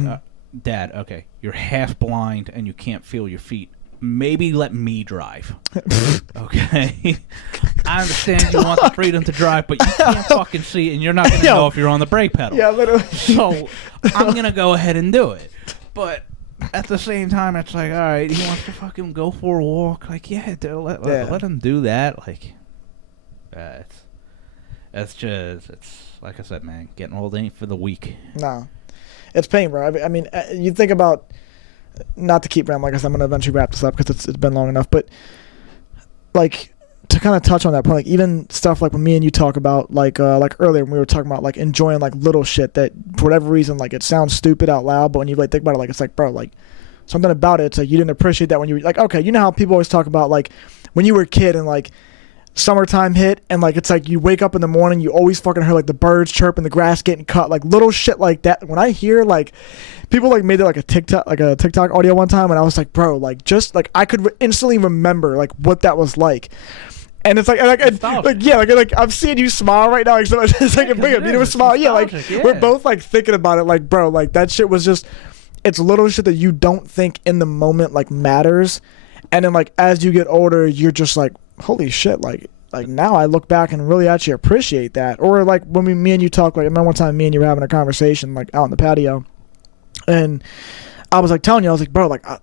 Dad, okay, you're half blind and you can't feel your feet. Maybe let me drive. Okay? I understand you want the freedom to drive, but you can't fucking see and you're not going to know if you're on the brake pedal. Yeah, literally. So I'm going to go ahead and do it. But at the same time, it's like, all right, he wants to fucking go for a walk. Like, yeah, let him do that. Like, it's like I said, man, getting old ain't for the weak. No. It's pain, bro. I mean, you think about, not to keep rambling, like I said, I'm going to eventually wrap this up because it's been long enough, but like, to kind of touch on that point, like even stuff like when me and you talk about, like earlier when we were talking about like enjoying like little shit that for whatever reason, like it sounds stupid out loud, but when you like think about it, like it's like, bro, like something about it, it's like you didn't appreciate that when you were like, okay, you know how people always talk about like when you were a kid and like summertime hit and like it's like you wake up in the morning, you always fucking hear like the birds chirping, the grass getting cut, like little shit like that. When I hear like people like made it like a TikTok audio one time, and I was like, bro, like just like I could instantly remember like what that was like. And it's like I'm seeing you smile right now. Like, so it's like a big smile. Yeah, like we're both like thinking about it. Like, bro, like that shit was just, it's little shit that you don't think in the moment like matters, and then like as you get older, you're just like, holy shit, like now I look back and really actually appreciate that. Or like when me and you talk, like I remember one time me and you were having a conversation like out in the patio, and I was like telling you, I was like, bro, like I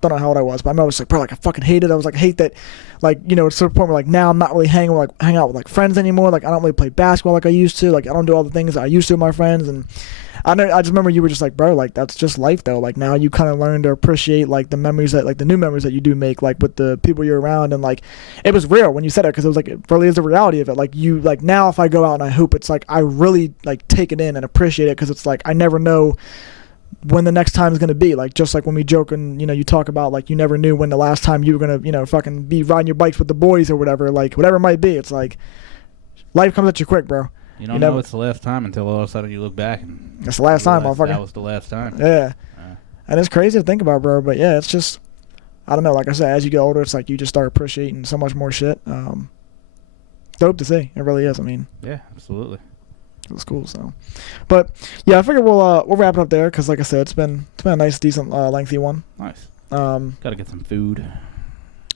don't know how old I was, but I was like, bro, like I fucking hate it. I was like, I hate that, like, you know, it's to the point where like now I'm not really hang out with like friends anymore. Like I don't really play basketball like I used to. Like I don't do all the things that I used to with my friends. And I just remember you were just like, bro, like that's just life though. Like now you kind of learn to appreciate like the memories that like the new memories that you do make like with the people you're around. And like it was real when you said it, because it was like it really is the reality of it. Like you like now if I go out and I hoop, it's like I really like take it in and appreciate it, because it's like I never know when the next time is going to be. Like just like when we joke and you know you talk about like you never knew when the last time you were going to, you know, fucking be riding your bikes with the boys or whatever, like whatever it might be. It's like life comes at you quick, bro. You don't know it's the last time until all of a sudden you look back and that's the last time, motherfucker. That was the last time. Yeah. And it's crazy to think about, bro, but yeah, it's just, I don't know, like I said, as you get older, it's like you just start appreciating so much more shit. Dope to see. It really is. I mean, yeah, absolutely. It was cool. So, but yeah, I figured we'll wrap it up there, because like I said, it's been a nice, decent, lengthy one. Nice. Gotta get some food.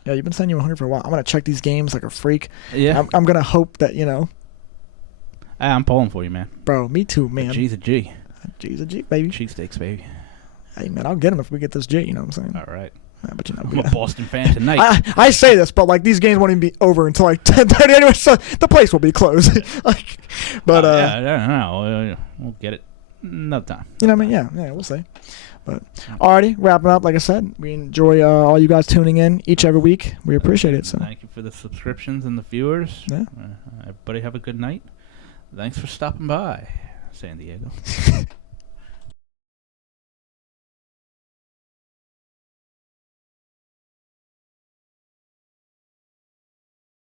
Yeah, you've been saying you were hungry for a while. I'm gonna check these games like a freak. Yeah. I'm gonna hope that, you know. I'm pulling for you, man. Bro, me too, man. A G's a G. A G's a G, baby. Cheesesteaks, baby. Hey, man, I'll get him if we get this G. You know what I'm saying? All right. Yeah, but you know, I'm a Boston fan tonight. I say this, but like these games won't even be over until like 10:30 anyway, so the place will be closed. Like, but yeah, we'll get it another time. You know what I mean? Yeah, we'll see. But alrighty, wrapping up. Like I said, we enjoy all you guys tuning in each every week. We appreciate it. So thank you for the subscriptions and the viewers. Yeah. Everybody have a good night. Thanks for stopping by, San Diego.